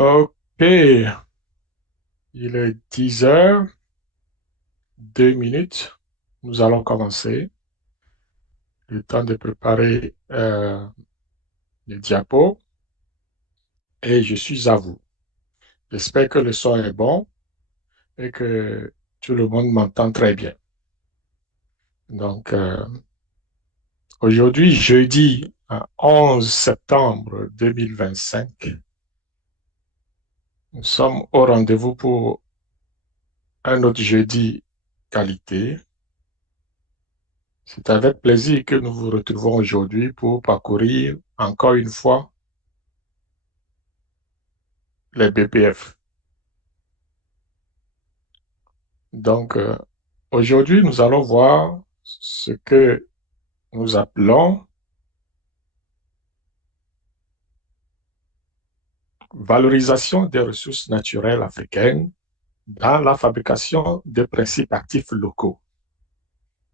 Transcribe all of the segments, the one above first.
Ok, il est 10h02. Nous allons commencer. Le temps de préparer le diapo et je suis à vous. J'espère que le son est bon et que tout le monde m'entend très bien. Donc, aujourd'hui, jeudi 11 septembre 2025, nous sommes au rendez-vous pour un autre jeudi qualité. C'est avec plaisir que nous vous retrouvons aujourd'hui pour parcourir encore une fois les BPF. Donc, aujourd'hui, nous allons voir ce que nous appelons valorisation des ressources naturelles africaines dans la fabrication de principes actifs locaux,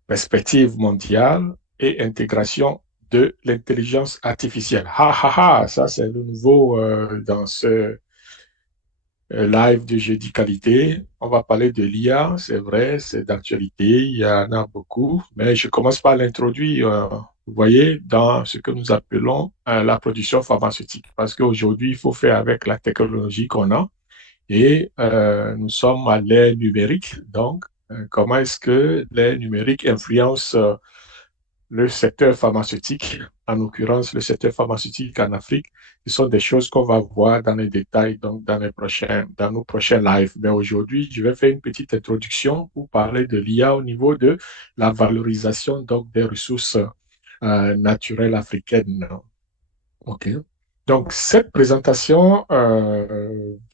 perspective mondiale et intégration de l'intelligence artificielle. Ha ha ha, ça c'est le nouveau dans ce live de jeudi qualité. On va parler de l'IA, c'est vrai, c'est d'actualité, il y en a beaucoup, mais je commence par l'introduire, vous voyez, dans ce que nous appelons la production pharmaceutique, parce qu'aujourd'hui, il faut faire avec la technologie qu'on a et nous sommes à l'ère numérique, donc comment est-ce que l'ère numérique influence le secteur pharmaceutique, en l'occurrence le secteur pharmaceutique en Afrique, ce sont des choses qu'on va voir dans les détails donc dans nos prochains lives. Mais aujourd'hui, je vais faire une petite introduction pour parler de l'IA au niveau de la valorisation donc des ressources naturelles africaines. OK. Donc, cette présentation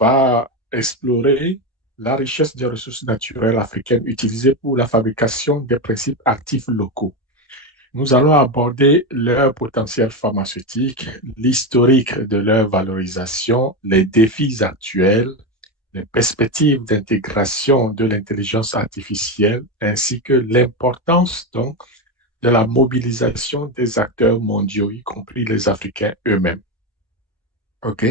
va explorer la richesse des ressources naturelles africaines utilisées pour la fabrication des principes actifs locaux. Nous allons aborder leur potentiel pharmaceutique, l'historique de leur valorisation, les défis actuels, les perspectives d'intégration de l'intelligence artificielle, ainsi que l'importance donc de la mobilisation des acteurs mondiaux, y compris les Africains eux-mêmes. OK?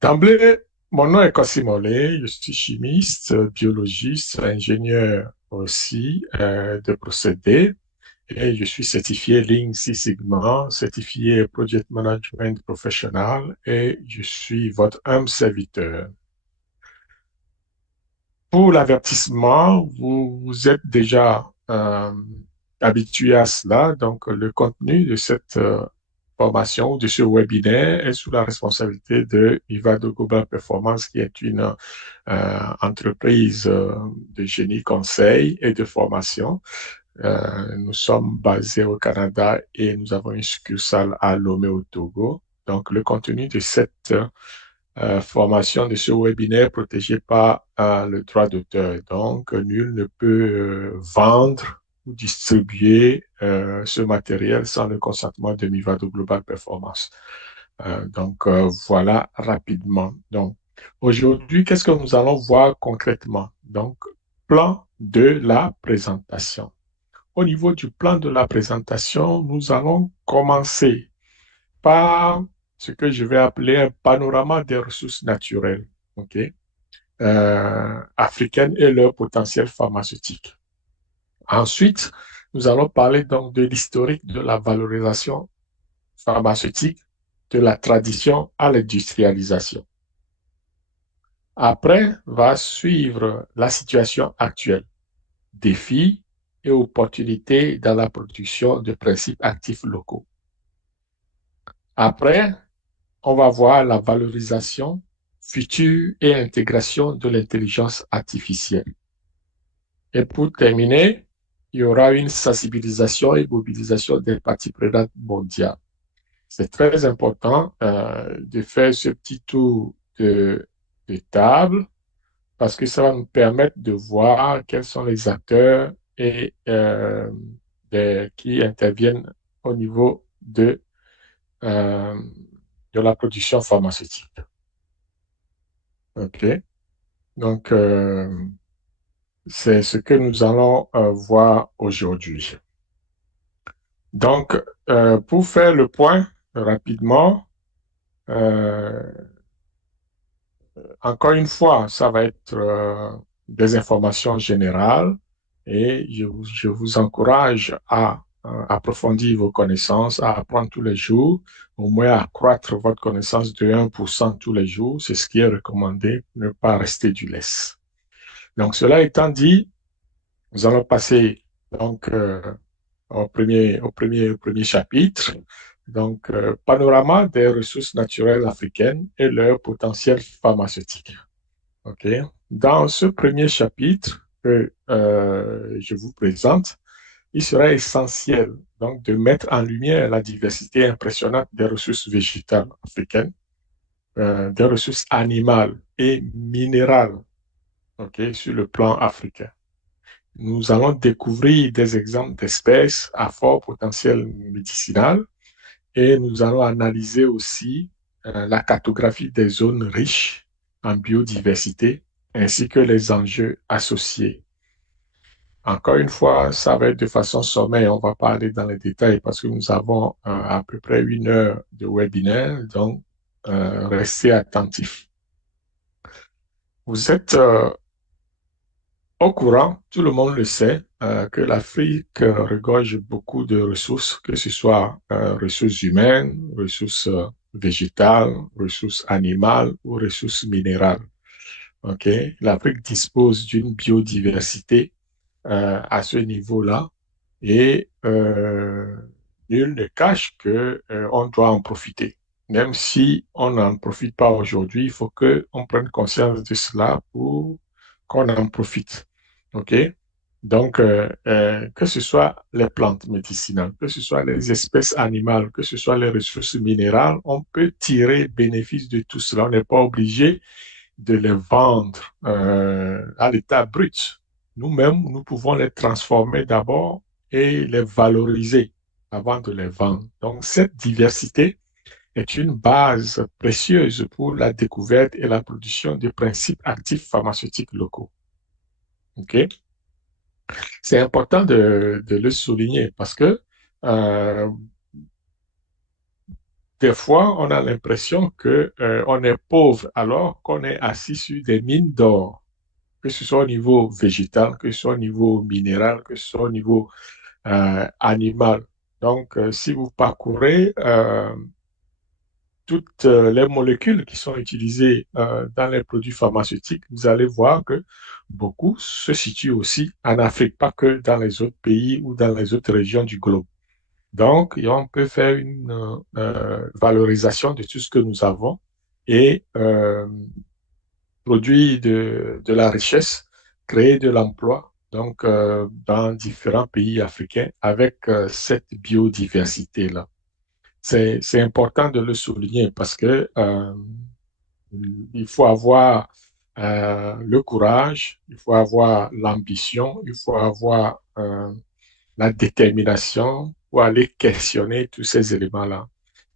D'emblée, mon nom est Kassimole, je suis chimiste, biologiste, ingénieur aussi de procédés. Et je suis certifié Lean Six Sigma, certifié Project Management Professional et je suis votre humble serviteur. Pour l'avertissement, vous êtes déjà habitué à cela, donc le contenu de cette formation, de ce webinaire est sous la responsabilité de Ivado Global Performance, qui est une entreprise de génie conseil et de formation. Nous sommes basés au Canada et nous avons une succursale à Lomé au Togo. Donc, le contenu de cette formation, de ce webinaire, est protégé par le droit d'auteur. Donc, nul ne peut vendre ou distribuer ce matériel sans le consentement de Mivado Global Performance. Voilà rapidement. Donc, aujourd'hui, qu'est-ce que nous allons voir concrètement? Donc, plan de la présentation. Au niveau du plan de la présentation, nous allons commencer par ce que je vais appeler un panorama des ressources naturelles, ok, africaines et leur potentiel pharmaceutique. Ensuite, nous allons parler donc de l'historique de la valorisation pharmaceutique, de la tradition à l'industrialisation. Après va suivre la situation actuelle, défis et opportunités dans la production de principes actifs locaux. Après, on va voir la valorisation future et intégration de l'intelligence artificielle. Et pour terminer, il y aura une sensibilisation et mobilisation des parties prenantes mondiales. C'est très important de faire ce petit tour de table parce que ça va nous permettre de voir quels sont les acteurs et qui interviennent au niveau euh, de la production pharmaceutique. OK? Donc, c'est ce que nous allons voir aujourd'hui. Donc, pour faire le point rapidement, euh, encore une fois, ça va être des informations générales et je vous encourage à approfondir vos connaissances, à apprendre tous les jours, au moins à accroître votre connaissance de 1% tous les jours. C'est ce qui est recommandé, ne pas rester du lest. Donc, cela étant dit, nous allons passer donc au premier chapitre. Donc, panorama des ressources naturelles africaines et leur potentiel pharmaceutique. OK. Dans ce premier chapitre que je vous présente, il sera essentiel donc de mettre en lumière la diversité impressionnante des ressources végétales africaines, des ressources animales et minérales, OK, sur le plan africain. Nous allons découvrir des exemples d'espèces à fort potentiel médicinal et nous allons analyser aussi la cartographie des zones riches en biodiversité ainsi que les enjeux associés. Encore une fois, ça va être de façon sommaire, on va pas aller dans les détails parce que nous avons à peu près 1 heure de webinaire, donc restez attentifs. Vous êtes au courant, tout le monde le sait, que l'Afrique regorge beaucoup de ressources, que ce soit ressources humaines, ressources végétales, ressources animales ou ressources minérales. Ok, l'Afrique dispose d'une biodiversité à ce niveau-là et nul ne cache que on doit en profiter. Même si on n'en profite pas aujourd'hui, il faut que on prenne conscience de cela pour qu'on en profite. OK? Donc, que ce soit les plantes médicinales, que ce soit les espèces animales, que ce soit les ressources minérales, on peut tirer bénéfice de tout cela. On n'est pas obligé de les vendre à l'état brut. Nous-mêmes, nous pouvons les transformer d'abord et les valoriser avant de les vendre. Donc, cette diversité est une base précieuse pour la découverte et la production de principes actifs pharmaceutiques locaux. OK? C'est important de le souligner parce que euh, des fois, on a l'impression que on est pauvre alors qu'on est assis sur des mines d'or, que ce soit au niveau végétal, que ce soit au niveau minéral, que ce soit au niveau animal. Donc, si vous parcourez toutes les molécules qui sont utilisées dans les produits pharmaceutiques, vous allez voir que beaucoup se situent aussi en Afrique, pas que dans les autres pays ou dans les autres régions du globe. Donc, on peut faire une valorisation de tout ce que nous avons et produire de la richesse, créer de l'emploi, donc dans différents pays africains avec cette biodiversité-là. C'est important de le souligner parce que il faut avoir le courage, il faut avoir l'ambition, il faut avoir la détermination pour aller questionner tous ces éléments-là.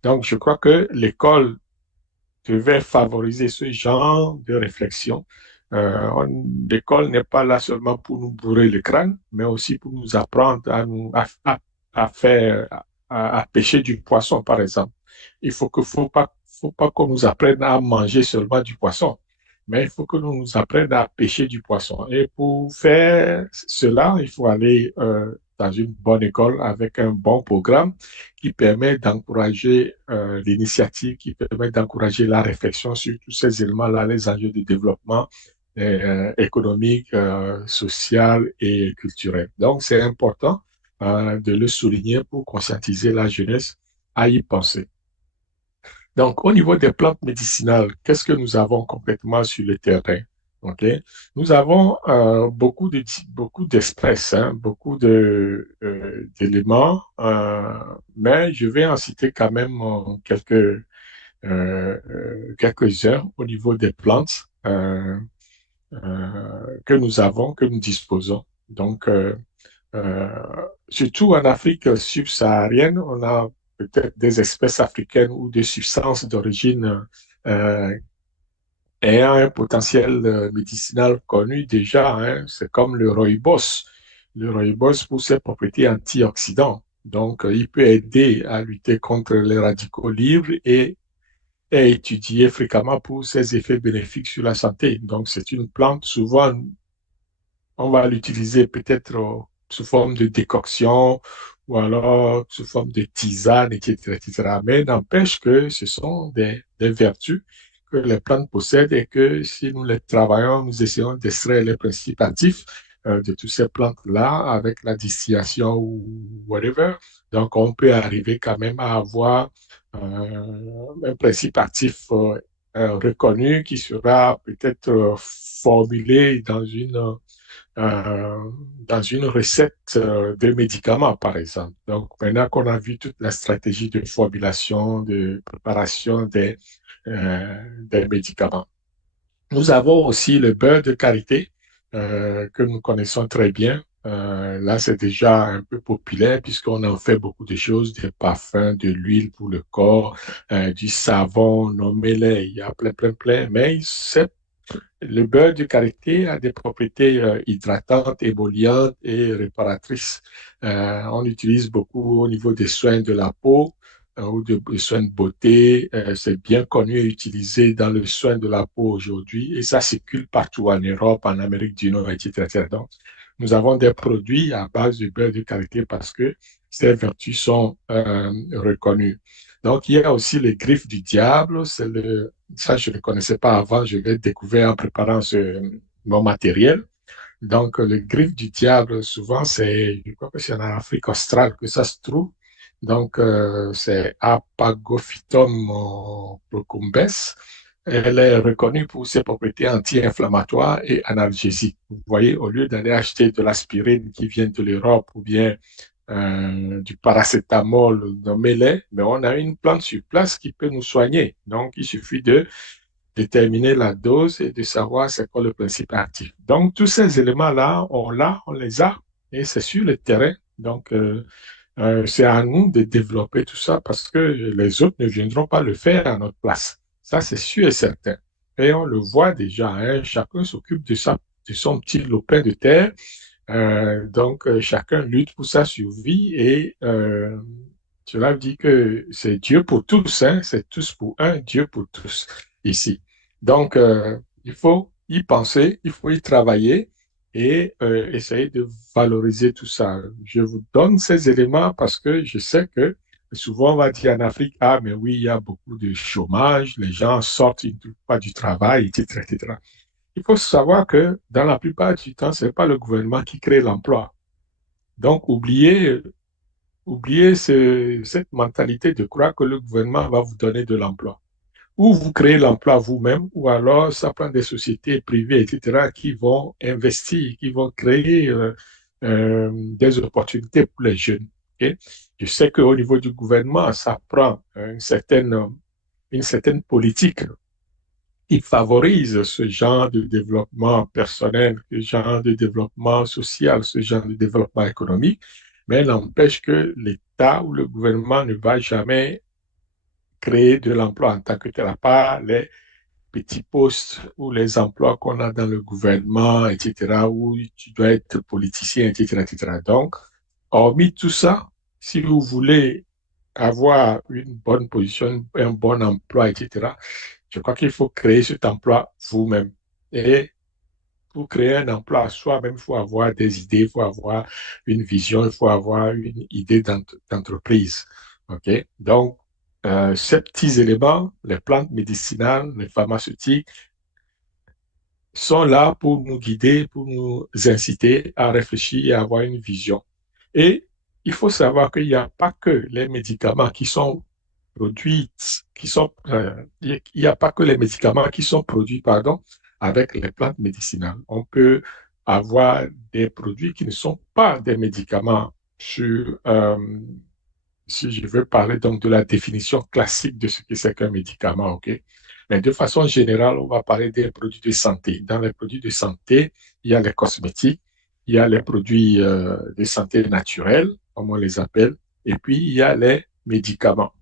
Donc, je crois que l'école devait favoriser ce genre de réflexion. L'école n'est pas là seulement pour nous bourrer le crâne, mais aussi pour nous apprendre à faire, à pêcher du poisson, par exemple. Faut pas qu'on nous apprenne à manger seulement du poisson, mais il faut que nous apprenions à pêcher du poisson. Et pour faire cela, il faut aller dans une bonne école avec un bon programme qui permet d'encourager l'initiative, qui permet d'encourager la réflexion sur tous ces éléments-là, les enjeux de développement économique, social et culturel. Donc, c'est important de le souligner pour conscientiser la jeunesse à y penser. Donc, au niveau des plantes médicinales, qu'est-ce que nous avons complètement sur le terrain? OK? Nous avons beaucoup d'espèces, hein, beaucoup d'éléments, mais je vais en citer quand même quelques-uns au niveau des plantes que nous avons, que nous disposons. Donc, euh, surtout en Afrique subsaharienne, on a peut-être des espèces africaines ou des substances d'origine ayant un potentiel médicinal connu déjà, hein. C'est comme le rooibos. Le rooibos pour ses propriétés antioxydantes. Donc, il peut aider à lutter contre les radicaux libres et est étudiée fréquemment pour ses effets bénéfiques sur la santé. Donc, c'est une plante, souvent, on va l'utiliser peut-être sous forme de décoction ou alors sous forme de tisane, etc., etc. Mais n'empêche que ce sont des vertus que les plantes possèdent et que si nous les travaillons, nous essayons d'extraire les principes actifs de toutes ces plantes-là avec la distillation ou whatever. Donc, on peut arriver quand même à avoir un principe actif reconnu qui sera peut-être formulé dans une recette de médicaments, par exemple. Donc, maintenant qu'on a vu toute la stratégie de formulation, de préparation des médicaments. Nous avons aussi le beurre de karité que nous connaissons très bien. Là, c'est déjà un peu populaire puisqu'on en fait beaucoup de choses, des parfums, de l'huile pour le corps, du savon, nommez-les, il y a plein, plein, plein. Mais le beurre de karité a des propriétés hydratantes, émollientes et réparatrices. On l'utilise beaucoup au niveau des soins de la peau ou des soins de beauté. C'est bien connu et utilisé dans le soin de la peau aujourd'hui et ça circule partout en Europe, en Amérique du Nord, etc., etc. Donc, nous avons des produits à base de beurre de karité parce que ces vertus sont reconnues. Donc, il y a aussi les griffes du diable. Ça, je ne connaissais pas avant. Je l'ai découvert en préparant mon matériel. Donc, le griffe du diable, souvent, je crois que c'est en Afrique australe que ça se trouve. Donc, c'est Apagophytum procumbes. Elle est reconnue pour ses propriétés anti-inflammatoires et analgésiques. Vous voyez, au lieu d'aller acheter de l'aspirine qui vient de l'Europe ou bien du paracétamol, nommez-les, mais on a une plante sur place qui peut nous soigner. Donc, il suffit de déterminer la dose et de savoir c'est quoi le principe actif. Donc, tous ces éléments-là, on les a, et c'est sur le terrain. Donc, c'est à nous de développer tout ça parce que les autres ne viendront pas le faire à notre place. Ça, c'est sûr et certain. Et on le voit déjà, hein, chacun s'occupe de son petit lopin de terre. Donc, chacun lutte pour sa survie et cela dit que c'est Dieu pour tous, hein, c'est tous pour un, Dieu pour tous ici. Donc, il faut y penser, il faut y travailler et essayer de valoriser tout ça. Je vous donne ces éléments parce que je sais que souvent on va dire en Afrique, ah, mais oui, il y a beaucoup de chômage, les gens sortent, ils ne trouvent pas du travail, etc., etc. Il faut savoir que dans la plupart du temps, ce n'est pas le gouvernement qui crée l'emploi. Donc, oubliez cette mentalité de croire que le gouvernement va vous donner de l'emploi. Ou vous créez l'emploi vous-même, ou alors ça prend des sociétés privées, etc., qui vont investir, qui vont créer des opportunités pour les jeunes. Okay? Je sais qu'au niveau du gouvernement, ça prend une certaine politique qui favorise ce genre de développement personnel, ce genre de développement social, ce genre de développement économique, mais n'empêche que l'État ou le gouvernement ne va jamais créer de l'emploi en tant que tel, à part les petits postes ou les emplois qu'on a dans le gouvernement, etc., où tu dois être politicien, etc., etc. Donc, hormis tout ça, si vous voulez avoir une bonne position, un bon emploi, etc., je crois qu'il faut créer cet emploi vous-même. Et pour créer un emploi soi-même, il faut avoir des idées, il faut avoir une vision, il faut avoir une idée d'entreprise. OK? Donc, ces petits éléments, les plantes médicinales, les pharmaceutiques, sont là pour nous guider, pour nous inciter à réfléchir et à avoir une vision. Et il faut savoir qu'il n'y a pas que les médicaments qui sont produits, il n'y a pas que les médicaments qui sont produits, pardon, avec les plantes médicinales. On peut avoir des produits qui ne sont pas des médicaments si je veux parler donc de la définition classique de ce que c'est qu'un médicament, OK? Mais de façon générale, on va parler des produits de santé. Dans les produits de santé, il y a les cosmétiques, il y a les produits de santé naturelle, comme on les appelle, et puis il y a les médicaments.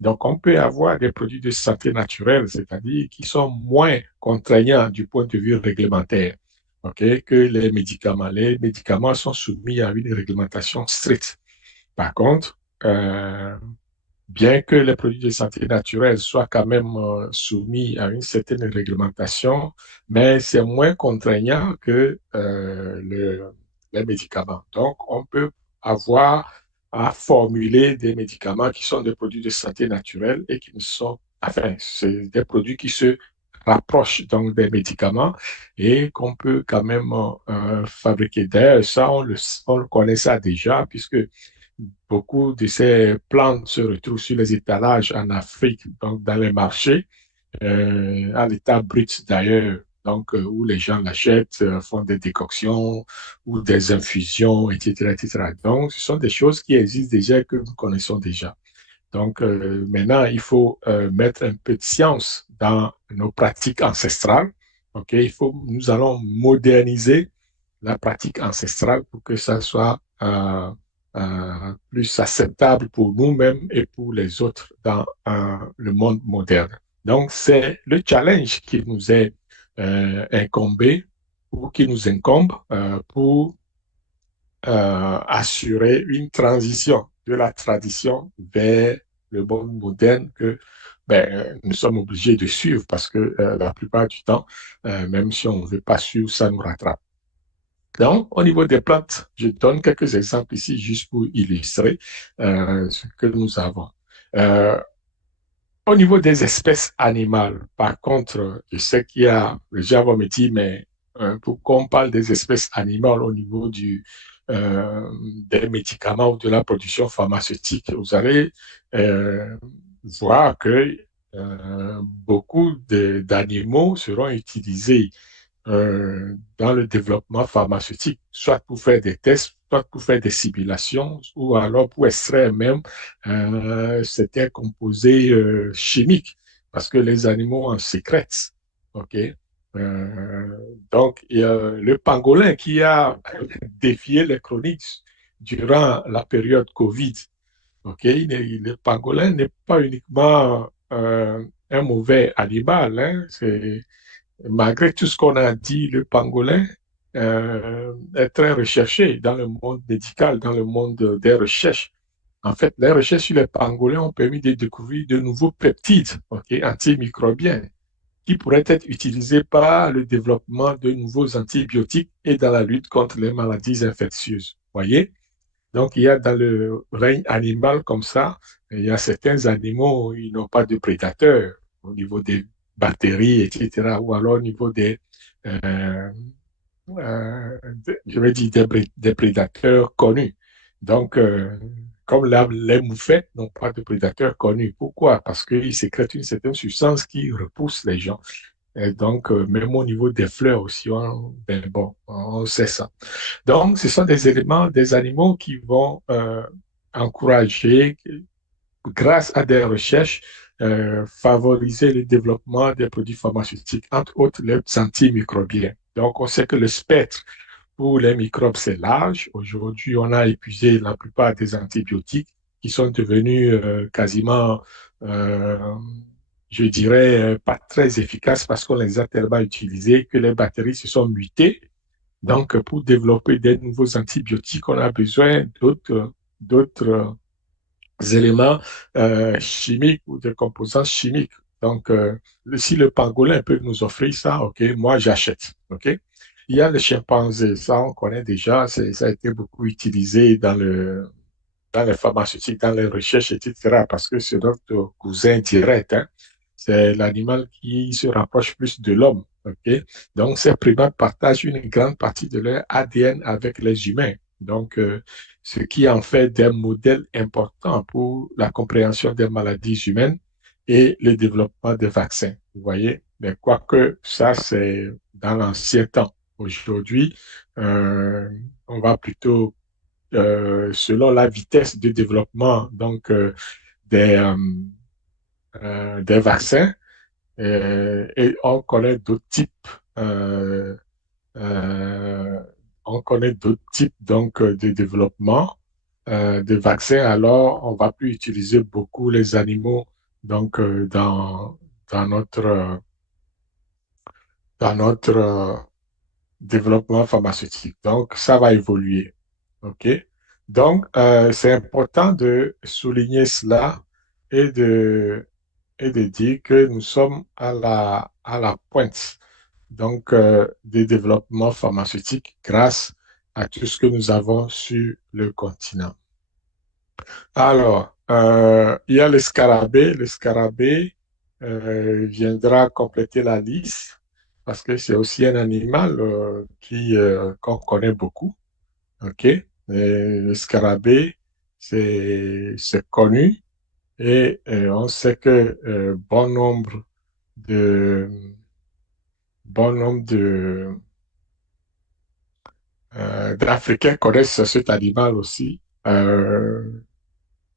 Donc, on peut avoir des produits de santé naturelle, c'est-à-dire qui sont moins contraignants du point de vue réglementaire, OK, que les médicaments. Les médicaments sont soumis à une réglementation stricte. Par contre, bien que les produits de santé naturelle soient quand même soumis à une certaine réglementation, mais c'est moins contraignant que les médicaments. Donc, on peut avoir à formuler des médicaments qui sont des produits de santé naturelle et qui ne sont, enfin, c'est des produits qui se rapprochent donc des médicaments et qu'on peut quand même fabriquer. D'ailleurs, ça, on le connaît ça déjà, puisque beaucoup de ces plantes se retrouvent sur les étalages en Afrique, donc dans les marchés, à l'état brut d'ailleurs, donc où les gens l'achètent, font des décoctions ou des infusions, etc., etc. Donc, ce sont des choses qui existent déjà et que nous connaissons déjà. Donc, maintenant, il faut mettre un peu de science dans nos pratiques ancestrales. OK? Nous allons moderniser la pratique ancestrale pour que ça soit plus acceptable pour nous-mêmes et pour les autres dans le monde moderne. Donc, c'est le challenge qui nous est incombé ou qui nous incombe pour assurer une transition de la tradition vers le monde moderne que nous sommes obligés de suivre parce que la plupart du temps, même si on ne veut pas suivre, ça nous rattrape. Donc, au niveau des plantes, je donne quelques exemples ici juste pour illustrer ce que nous avons. Euh, Au niveau des espèces animales, par contre, je sais qu'il y a, les gens vont me dire, mais pourquoi on parle des espèces animales au niveau euh, des médicaments ou de la production pharmaceutique? Vous allez euh, voir que beaucoup d'animaux seront utilisés dans le développement pharmaceutique, soit pour faire des tests, soit pour faire des simulations, ou alors pour extraire même certains composés chimiques, parce que les animaux en sécrètent. OK? Donc, il y a le pangolin qui a défié les chroniques durant la période Covid. OK? Le pangolin n'est pas uniquement un mauvais animal, hein, malgré tout ce qu'on a dit, le pangolin est très recherché dans le monde médical, dans le monde des recherches. En fait, les recherches sur les pangolins ont permis de découvrir de nouveaux peptides, okay, antimicrobiens qui pourraient être utilisés par le développement de nouveaux antibiotiques et dans la lutte contre les maladies infectieuses. Voyez? Donc, il y a dans le règne animal comme ça, il y a certains animaux, ils n'ont pas de prédateurs au niveau des bactéries, etc., ou alors au niveau euh, je vais dire, des prédateurs connus. Donc, comme là, les moufettes n'ont pas de prédateurs connus. Pourquoi? Parce qu'ils sécrètent une certaine substance qui repousse les gens. Et donc, même au niveau des fleurs aussi, on sait ça. Donc, ce sont des éléments, des animaux qui vont encourager, grâce à des recherches, favoriser le développement des produits pharmaceutiques, entre autres les antimicrobiens. Donc, on sait que le spectre pour les microbes, c'est large. Aujourd'hui, on a épuisé la plupart des antibiotiques qui sont devenus quasiment, euh, je dirais, pas très efficaces parce qu'on les a tellement utilisés que les bactéries se sont mutées. Donc, pour développer des nouveaux antibiotiques, on a besoin d'autres éléments chimiques ou de composants chimiques. Donc, si le pangolin peut nous offrir ça, OK, moi j'achète. OK? Il y a le chimpanzé, ça on connaît déjà, ça a été beaucoup utilisé dans les pharmaceutiques, dans les recherches, etc., parce que c'est notre cousin direct. Hein. C'est l'animal qui se rapproche plus de l'homme. Okay? Donc, ces primates partagent une grande partie de leur ADN avec les humains. Donc, ce qui en fait des modèles importants pour la compréhension des maladies humaines et le développement des vaccins. Vous voyez? Mais quoique ça, c'est dans l'ancien temps. Aujourd'hui, on va plutôt selon la vitesse de développement donc des vaccins et euh, euh, on connaît d'autres types donc de développement de vaccins. Alors on va plus utiliser beaucoup les animaux donc dans notre développement pharmaceutique. Donc ça va évoluer. OK? Donc, c'est important de souligner cela et de dire que nous sommes à la pointe des développements pharmaceutiques grâce à tout ce que nous avons sur le continent. Alors, il y a l'escarabée. L'escarabée viendra compléter la liste parce que c'est aussi un animal qu'on connaît beaucoup. OK? Et le scarabée, c'est connu et on sait que de, bon nombre d'Africains connaissent cet animal aussi.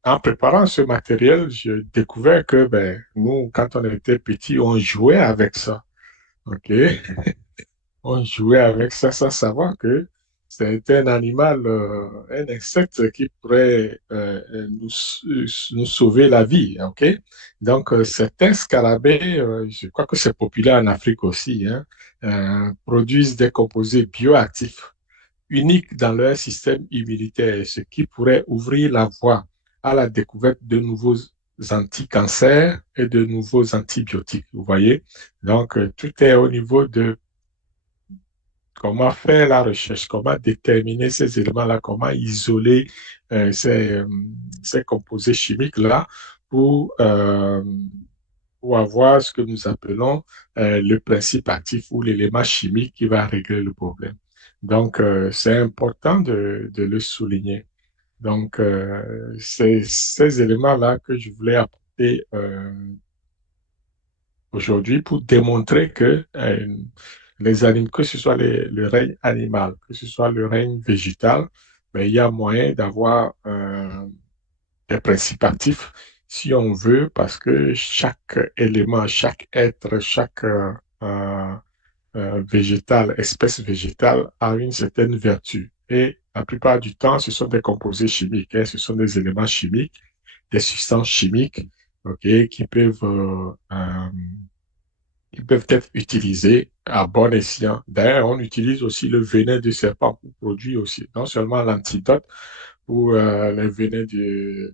En préparant ce matériel, j'ai découvert que ben, nous, quand on était petits, on jouait avec ça. OK? On jouait avec ça sans savoir que c'était un animal, un insecte qui pourrait nous sauver la vie. OK? Donc, certains scarabées, je crois que c'est populaire en Afrique aussi, hein, produisent des composés bioactifs uniques dans leur système immunitaire, ce qui pourrait ouvrir la voie à la découverte de nouveaux anticancers et de nouveaux antibiotiques. Vous voyez? Donc, tout est au niveau de comment faire la recherche, comment déterminer ces éléments-là, comment isoler euh, ces, euh, ces composés chimiques-là pour, euh, pour avoir ce que nous appelons le principe actif ou l'élément chimique qui va régler le problème. Donc, c'est important de le souligner. Donc, c'est ces éléments-là que je voulais apporter aujourd'hui pour démontrer que les animaux, que ce soit le règne animal, que ce soit le règne végétal, ben, il y a moyen d'avoir des principes actifs si on veut, parce que chaque élément, chaque être, chaque végétal, espèce végétale a une certaine vertu. Et la plupart du temps, ce sont des composés chimiques, hein, ce sont des éléments chimiques, des substances chimiques, ok, qui peuvent être utilisés à bon escient. D'ailleurs, on utilise aussi le venin de serpent pour produire aussi, non seulement l'antidote pour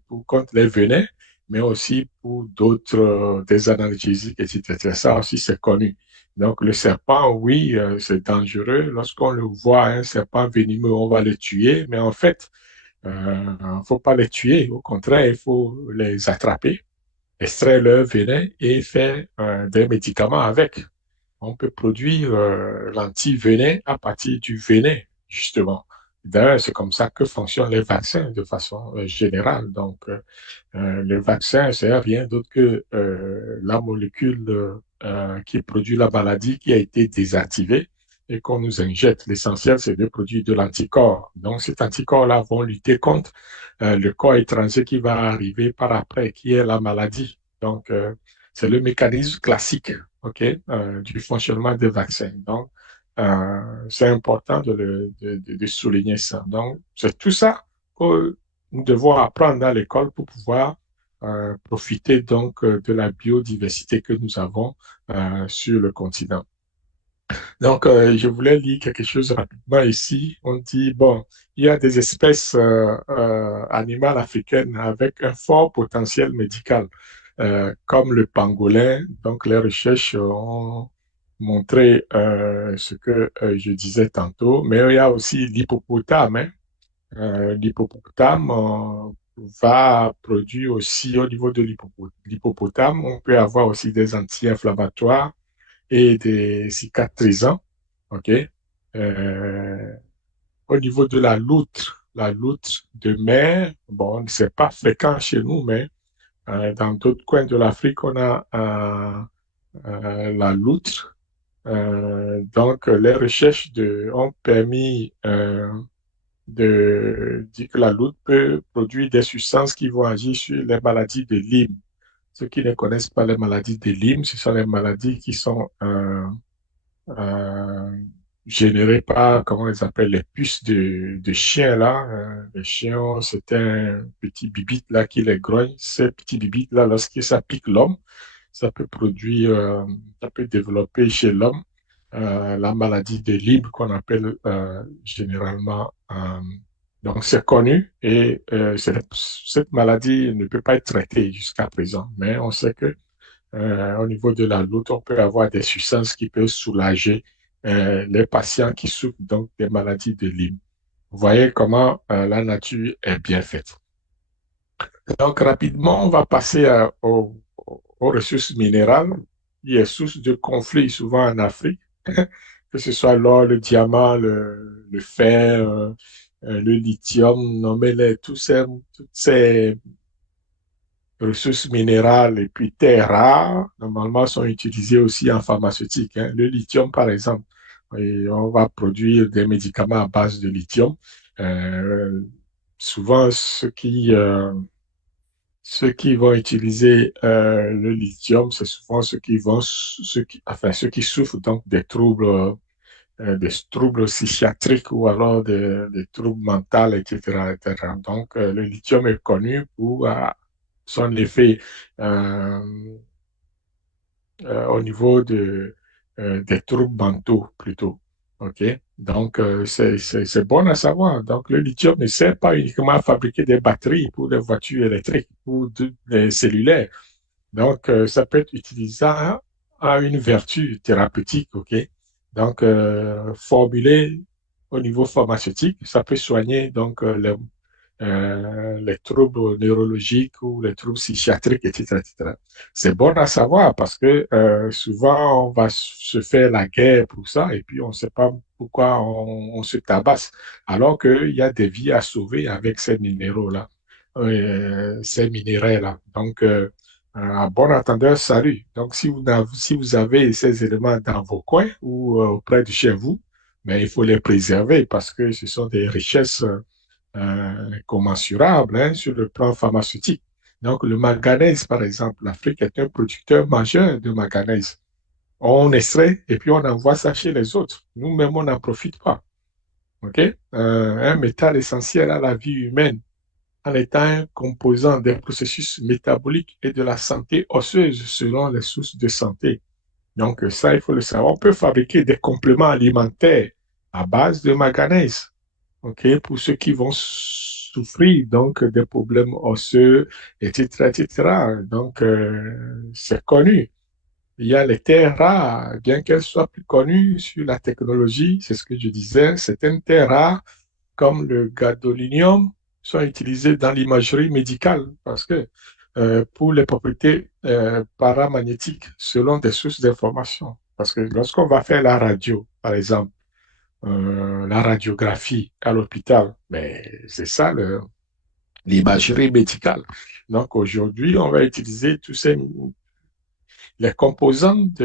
pour contre les venins, mais aussi pour d'autres, des analgésiques, etc. Ça aussi, c'est connu. Donc, le serpent, oui, c'est dangereux. Lorsqu'on le voit, un serpent venimeux, on va le tuer, mais en fait, il ne faut pas les tuer. Au contraire, il faut les attraper, extraire leur venin et faire des médicaments avec. On peut produire l'antivenin à partir du venin, justement. D'ailleurs, c'est comme ça que fonctionnent les vaccins de façon générale. Donc, le vaccin, c'est rien d'autre que la molécule qui produit la maladie qui a été désactivée et qu'on nous injecte. L'essentiel, c'est de produire de l'anticorps. Donc, cet anticorps-là va lutter contre le corps étranger qui va arriver par après, qui est la maladie. Donc, c'est le mécanisme classique, OK, du fonctionnement des vaccins. Donc, c'est important de souligner ça. Donc, c'est tout ça que nous devons apprendre à l'école pour pouvoir profiter de la biodiversité que nous avons sur le continent. Donc, je voulais lire quelque chose rapidement ici. On dit, bon, il y a des espèces animales africaines avec un fort potentiel médical, comme le pangolin. Donc, les recherches ont montré ce que je disais tantôt, mais il y a aussi l'hippopotame, hein. L'hippopotame va produire aussi au niveau de l'hippopotame, on peut avoir aussi des anti-inflammatoires et des cicatrisants. OK? Euh, Au niveau de la loutre de mer, bon, c'est pas fréquent chez nous, mais dans d'autres coins de l'Afrique, on a la loutre. Donc, les recherches ont permis de dire que la loutre peut produire des substances qui vont agir sur les maladies de Lyme. Ceux qui ne connaissent pas les maladies de Lyme, ce sont les maladies qui sont euh, générées par, comment ils appellent, les puces de chiens là. Les chiens, c'est un petit bibite là qui les grogne. Ces petits bibites là, lorsque ça pique l'homme, ça peut produire, ça peut développer chez l'homme la maladie de Lyme qu'on appelle généralement Donc, c'est connu et cette maladie ne peut pas être traitée jusqu'à présent. Mais on sait que au niveau de la lutte, on peut avoir des substances qui peuvent soulager les patients qui souffrent donc des maladies de Lyme. Vous voyez comment la nature est bien faite. Donc, rapidement, on va passer aux ressources minérales. Il y a source de conflits souvent en Afrique, que ce soit l'or, le diamant, le fer, le lithium, nommez-les, toutes ces ressources minérales et puis terres rares, normalement, sont utilisées aussi en pharmaceutique, hein. Le lithium, par exemple, et on va produire des médicaments à base de lithium. Euh, Souvent, ceux qui vont utiliser le lithium, c'est souvent ceux qui souffrent donc des troubles psychiatriques ou alors des troubles mentaux, etc., etc. Donc, le lithium est connu pour son effet euh, au niveau des troubles mentaux plutôt. OK? Donc, c'est bon à savoir. Donc, le lithium ne sert pas uniquement à fabriquer des batteries pour les voitures électriques ou des cellulaires. Donc, ça peut être utilisé à une vertu thérapeutique, OK? Donc, formulé au niveau pharmaceutique, ça peut soigner donc les troubles neurologiques ou les troubles psychiatriques, etc., etc. C'est bon à savoir parce que souvent, on va se faire la guerre pour ça et puis on ne sait pas pourquoi on se tabasse, alors qu'il y a des vies à sauver avec ces minéraux-là, ces minéraux-là. Donc, à bon entendeur, salut. Donc, si vous avez ces éléments dans vos coins ou auprès de chez vous, mais il faut les préserver parce que ce sont des richesses commensurable, hein, sur le plan pharmaceutique. Donc, le manganèse, par exemple, l'Afrique est un producteur majeur de manganèse. On extrait et puis on envoie ça chez les autres. Nous-mêmes, on n'en profite pas. OK? Un métal essentiel à la vie humaine en étant un composant des processus métaboliques et de la santé osseuse selon les sources de santé. Donc, ça, il faut le savoir. On peut fabriquer des compléments alimentaires à base de manganèse. OK, pour ceux qui vont souffrir donc des problèmes osseux, etc., etc. Donc, c'est connu. Il y a les terres rares, bien qu'elles soient plus connues sur la technologie, c'est ce que je disais, certaines terres rares, comme le gadolinium, sont utilisées dans l'imagerie médicale parce que pour les propriétés paramagnétiques, selon des sources d'information. Parce que lorsqu'on va faire la radio, par exemple, la radiographie à l'hôpital. Mais c'est ça l'imagerie médicale. Donc aujourd'hui, on va utiliser tous les composantes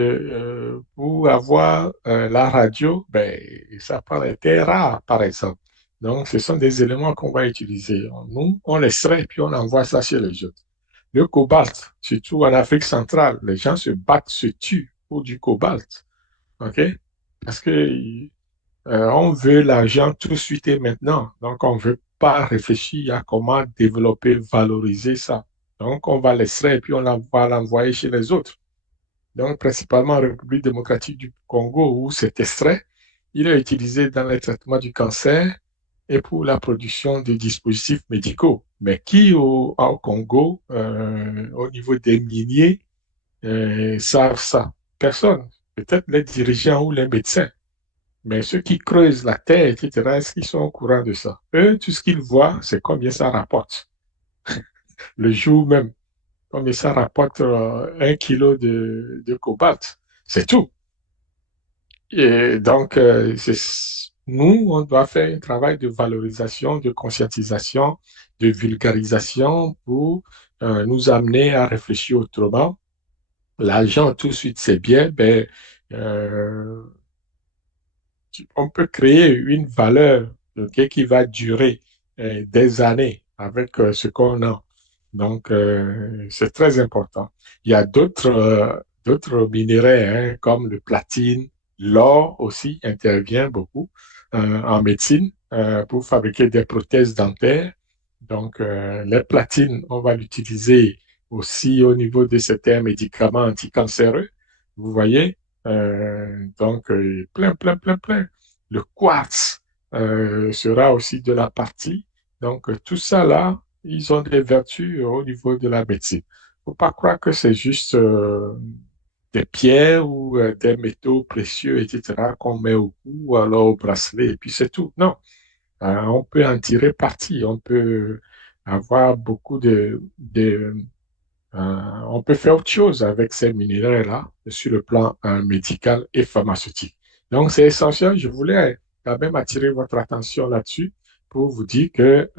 pour avoir la radio. Ben, ça prend les terres rares, par exemple. Donc, ce sont des éléments qu'on va utiliser. Nous, on les extrait et puis on envoie ça chez les autres. Le cobalt, surtout en Afrique centrale, les gens se battent, se tuent pour du cobalt. OK? Parce que on veut l'argent tout de suite et maintenant. Donc, on ne veut pas réfléchir à comment développer, valoriser ça. Donc, on va l'extraire et puis va l'envoyer chez les autres. Donc, principalement en République démocratique du Congo, où cet extrait, il est utilisé dans le traitement du cancer et pour la production de dispositifs médicaux. Mais qui au Congo, au niveau des miniers, savent ça? Personne. Peut-être les dirigeants ou les médecins. Mais ceux qui creusent la terre, etc., est-ce qu'ils sont au courant de ça? Eux, tout ce qu'ils voient, c'est combien ça rapporte. Le jour même, combien ça rapporte 1 kilo de cobalt. C'est tout. Et donc, nous, on doit faire un travail de valorisation, de conscientisation, de vulgarisation pour nous amener à réfléchir autrement. L'argent, tout de suite, c'est bien, ben, euh, on peut créer une valeur, ok, qui va durer des années avec ce qu'on a. Donc, c'est très important. Il y a d'autres minéraux hein, comme le platine, l'or aussi intervient beaucoup en médecine pour fabriquer des prothèses dentaires. Donc, les platines, on va l'utiliser aussi au niveau de certains médicaments anticancéreux. Vous voyez, donc, plein, plein, plein, plein. Le quartz sera aussi de la partie. Donc, tout ça là, ils ont des vertus au niveau de la médecine. Faut pas croire que c'est juste des pierres ou des métaux précieux, etc., qu'on met au cou ou alors au bracelet, et puis c'est tout. Non. On peut en tirer parti. On peut avoir beaucoup on peut faire autre chose avec ces minéraux-là sur le plan médical et pharmaceutique. Donc, c'est essentiel. Je voulais quand même attirer votre attention là-dessus pour vous dire que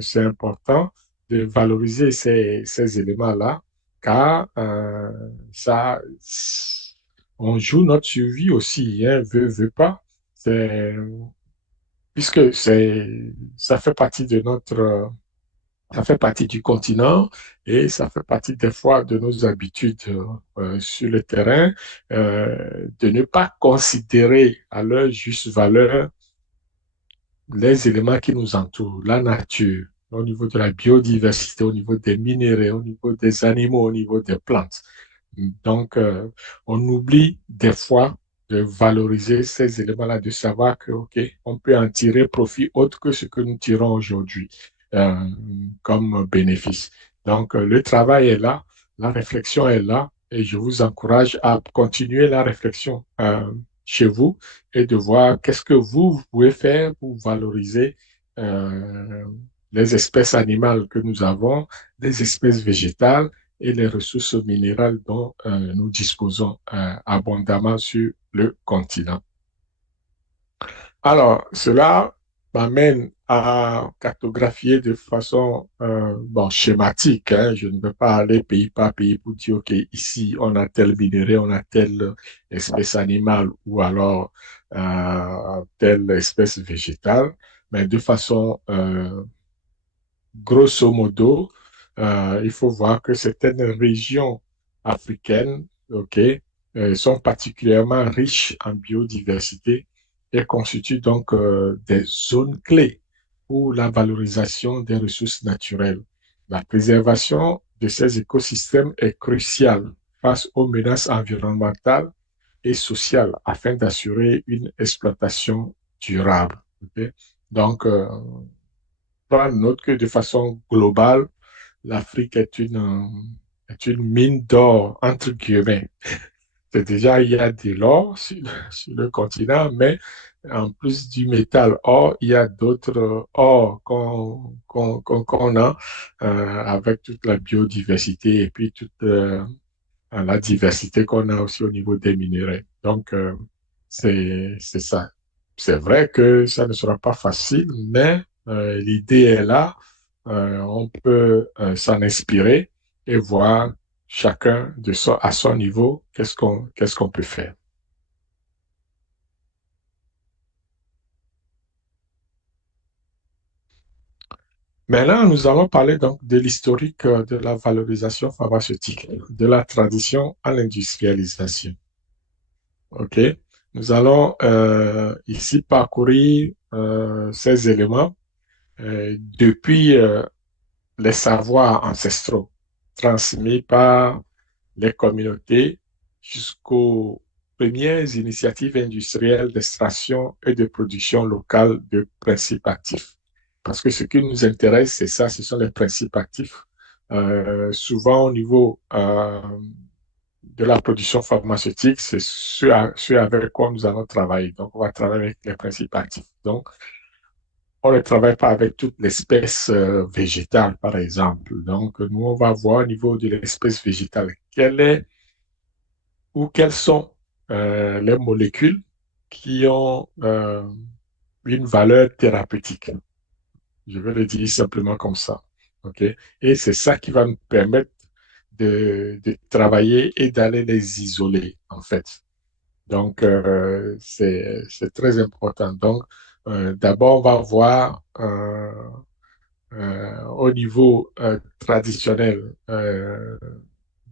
c'est important de valoriser ces éléments-là, car ça, on joue notre survie aussi, hein, veut pas. C'est, puisque ça fait partie de ça fait partie du continent et ça fait partie des fois de nos habitudes sur le terrain, de ne pas considérer à leur juste valeur les éléments qui nous entourent, la nature, au niveau de la biodiversité, au niveau des minéraux, au niveau des animaux, au niveau des plantes. Donc, on oublie des fois de valoriser ces éléments-là, de savoir que, OK, on peut en tirer profit autre que ce que nous tirons aujourd'hui euh, comme bénéfice. Donc, le travail est là, la réflexion est là, et je vous encourage à continuer la réflexion chez vous et de voir qu'est-ce que vous pouvez faire pour valoriser euh, les espèces animales que nous avons, les espèces végétales et les ressources minérales dont nous disposons abondamment sur le continent. Alors, cela m'amène à cartographier de façon bon, schématique, hein. Je ne veux pas aller pays par pays pour dire, OK, ici, on a tel minerai, on a telle espèce animale ou alors telle espèce végétale, mais de façon grosso modo, il faut voir que certaines régions africaines, OK, sont particulièrement riches en biodiversité et constituent donc des zones clés pour la valorisation des ressources naturelles. La préservation de ces écosystèmes est cruciale face aux menaces environnementales et sociales afin d'assurer une exploitation durable. OK? Donc, note que de façon globale, l'Afrique est une mine d'or, entre guillemets. C'est déjà, il y a de l'or sur le continent, mais en plus du métal or, il y a d'autres or qu'on a avec toute la biodiversité et puis toute la diversité qu'on a aussi au niveau des minéraux. Donc, c'est ça. C'est vrai que ça ne sera pas facile, mais l'idée est là. On peut s'en inspirer et voir chacun à son niveau qu'est-ce qu'on peut faire. Maintenant, nous allons parler donc de l'historique de la valorisation pharmaceutique, de la tradition à l'industrialisation. OK? Nous allons ici parcourir ces éléments depuis les savoirs ancestraux transmis par les communautés jusqu'aux premières initiatives industrielles d'extraction et de production locale de principes actifs. Parce que ce qui nous intéresse, c'est ça, ce sont les principes actifs. Souvent au niveau de la production pharmaceutique, c'est ce avec quoi nous allons travailler. Donc, on va travailler avec les principes actifs. Donc, on ne travaille pas avec toute l'espèce végétale, par exemple. Donc, nous, on va voir au niveau de l'espèce végétale, quelle est ou quelles sont les molécules qui ont une valeur thérapeutique. Je vais le dire simplement comme ça. OK? Et c'est ça qui va nous permettre de travailler et d'aller les isoler, en fait. Donc, c'est très important. Donc, d'abord, on va voir au niveau traditionnel.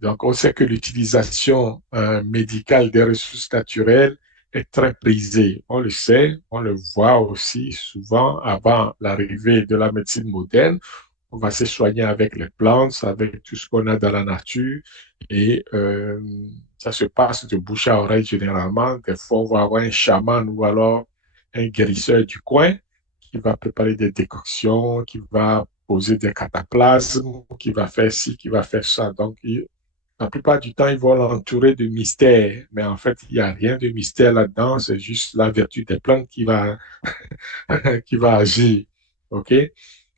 Donc, on sait que l'utilisation médicale des ressources naturelles est très prisée. On le sait, on le voit aussi souvent avant l'arrivée de la médecine moderne. On va se soigner avec les plantes, avec tout ce qu'on a dans la nature. Et ça se passe de bouche à oreille généralement. Des fois, on va avoir un chaman ou alors un guérisseur du coin qui va préparer des décoctions, qui va poser des cataplasmes, qui va faire ci, qui va faire ça. Donc, la plupart du temps, ils vont l'entourer de mystère, mais en fait, il n'y a rien de mystère là-dedans, c'est juste la vertu des plantes qui va, qui va agir. OK?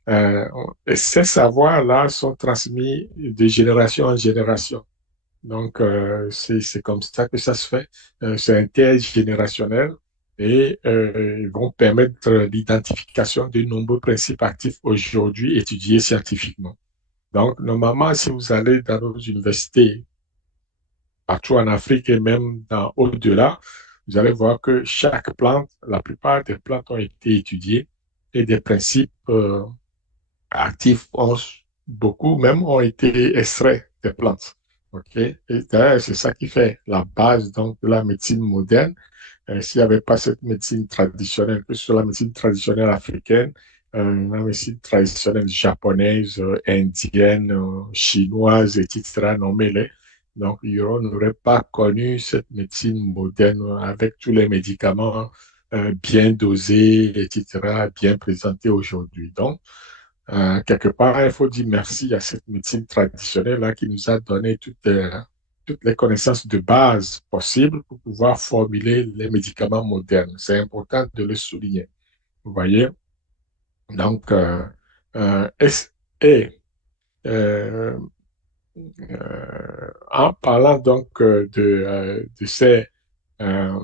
Euh, et ces savoirs-là sont transmis de génération en génération. Donc, c'est comme ça que ça se fait. C'est intergénérationnel et ils vont permettre l'identification de nombreux principes actifs aujourd'hui étudiés scientifiquement. Donc, normalement, si vous allez dans nos universités, partout en Afrique et même au-delà, vous allez voir que chaque plante, la plupart des plantes ont été étudiées et des principes actifs ont beaucoup même ont été extraits des plantes. OK? Et d'ailleurs, c'est ça qui fait la base donc de la médecine moderne. S'il n'y avait pas cette médecine traditionnelle, que ce soit la médecine traditionnelle africaine, la médecine traditionnelle japonaise, indienne, chinoise, etc., nommez-les. Donc, on n'aurait pas connu cette médecine moderne avec tous les médicaments bien dosés, etc., bien présentés aujourd'hui. Donc, quelque part, il faut dire merci à cette médecine traditionnelle-là qui nous a donné toutes les connaissances de base possibles pour pouvoir formuler les médicaments modernes. C'est important de le souligner. Vous voyez? Donc, et euh, en parlant donc de ces euh,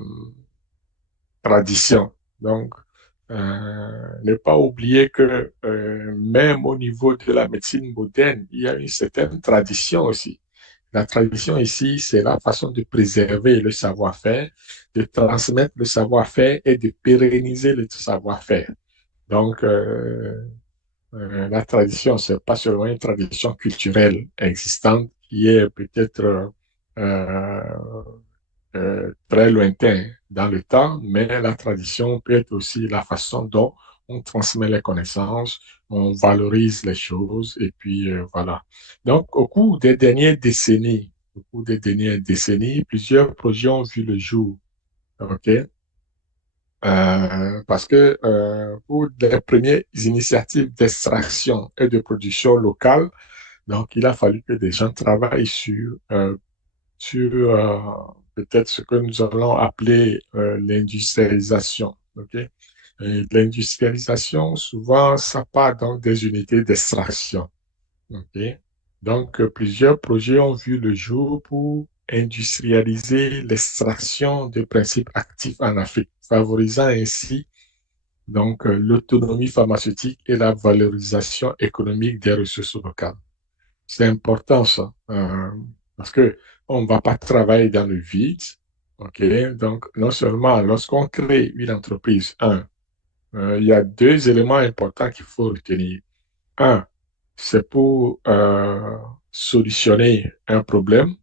traditions, donc, ne pas oublier que même au niveau de la médecine moderne, il y a une certaine tradition aussi. La tradition ici, c'est la façon de préserver le savoir-faire, de transmettre le savoir-faire et de pérenniser le savoir-faire. Donc, la tradition, c'est pas seulement une tradition culturelle existante qui est peut-être très lointain dans le temps, mais la tradition peut être aussi la façon dont on transmet les connaissances, on valorise les choses, et puis voilà. Donc, au cours des dernières décennies, plusieurs projets ont vu le jour. OK? Parce que pour les premières initiatives d'extraction et de production locale, donc il a fallu que des gens travaillent sur peut-être ce que nous allons appeler l'industrialisation. Okay? L'industrialisation, souvent, ça part donc des unités d'extraction. Okay? Donc, plusieurs projets ont vu le jour pour industrialiser l'extraction de principes actifs en Afrique, favorisant ainsi donc l'autonomie pharmaceutique et la valorisation économique des ressources locales. C'est important ça, parce que on ne va pas travailler dans le vide. OK? Donc, non seulement lorsqu'on crée une entreprise, il y a deux éléments importants qu'il faut retenir. Un, c'est pour solutionner un problème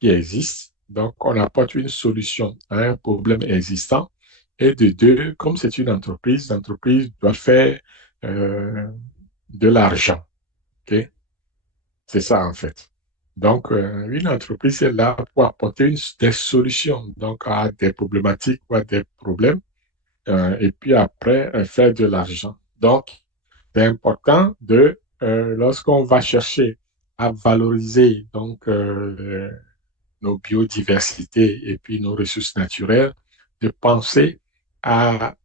qui existe. Donc, on apporte une solution à un problème existant. Et de deux, comme c'est une entreprise, l'entreprise doit faire euh, de l'argent. OK? C'est ça, en fait. Donc, une entreprise est là pour apporter des solutions donc, à des problématiques ou à des problèmes, et puis après, faire de l'argent. Donc, c'est important lorsqu'on va chercher à valoriser donc, nos biodiversités et puis nos ressources naturelles, de penser à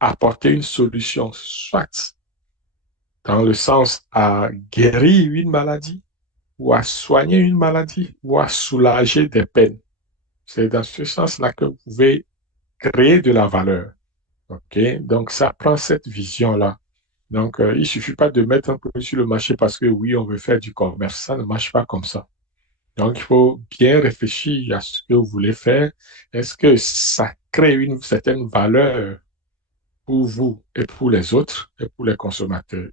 apporter une solution, soit dans le sens à guérir une maladie, ou à soigner une maladie, ou à soulager des peines. C'est dans ce sens-là que vous pouvez créer de la valeur. OK? Donc, ça prend cette vision-là. Donc, il ne suffit pas de mettre un produit sur le marché parce que oui, on veut faire du commerce. Ça ne marche pas comme ça. Donc, il faut bien réfléchir à ce que vous voulez faire. Est-ce que ça crée une certaine valeur pour vous et pour les autres et pour les consommateurs?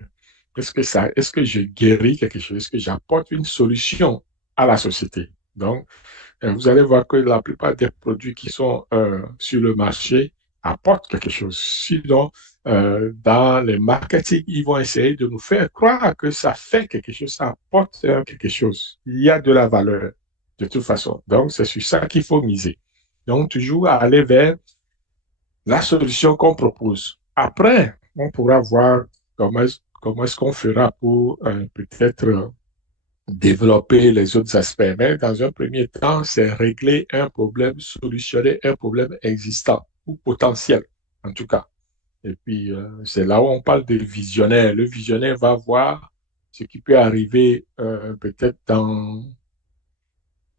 Est-ce que je guéris quelque chose? Est-ce que j'apporte une solution à la société? Donc, vous allez voir que la plupart des produits qui sont sur le marché apportent quelque chose. Sinon, dans les marketing, ils vont essayer de nous faire croire que ça fait quelque chose, ça apporte quelque chose. Il y a de la valeur, de toute façon. Donc, c'est sur ça qu'il faut miser. Donc, toujours aller vers la solution qu'on propose Après, on pourra voir comment est-ce qu'on fera pour peut-être développer les autres aspects. Mais dans un premier temps, c'est régler un problème, solutionner un problème existant ou potentiel, en tout cas. Et puis, c'est là où on parle de visionnaire. Le visionnaire va voir ce qui peut arriver peut-être dans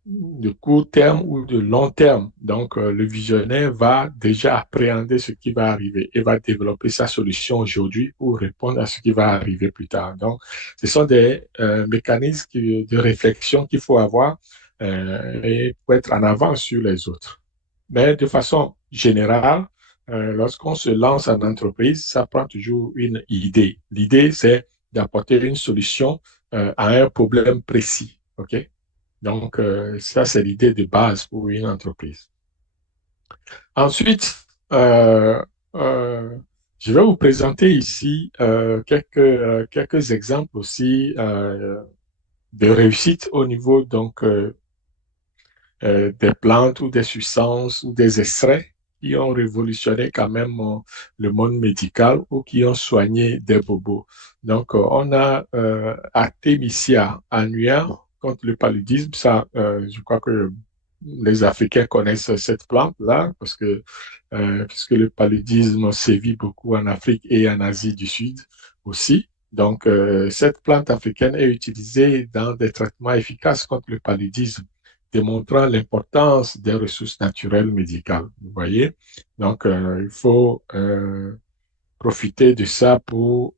de court terme ou de long terme. Donc, le visionnaire va déjà appréhender ce qui va arriver et va développer sa solution aujourd'hui pour répondre à ce qui va arriver plus tard. Donc, ce sont des mécanismes de réflexion qu'il faut avoir et pour être en avance sur les autres. Mais de façon générale, lorsqu'on se lance en entreprise, ça prend toujours une idée. L'idée, c'est d'apporter une solution à un problème précis. OK? Donc, ça, c'est l'idée de base pour une entreprise. Ensuite, euh, euh, je vais vous présenter ici quelques exemples aussi de réussite au niveau des plantes ou des substances ou des extraits qui ont révolutionné quand même le monde médical ou qui ont soigné des bobos. Donc, on a Artemisia annua contre le paludisme. Ça, je crois que les Africains connaissent cette plante-là parce que puisque le paludisme sévit beaucoup en Afrique et en Asie du Sud aussi. Donc, cette plante africaine est utilisée dans des traitements efficaces contre le paludisme, démontrant l'importance des ressources naturelles médicales. Vous voyez? Donc, il faut profiter de ça pour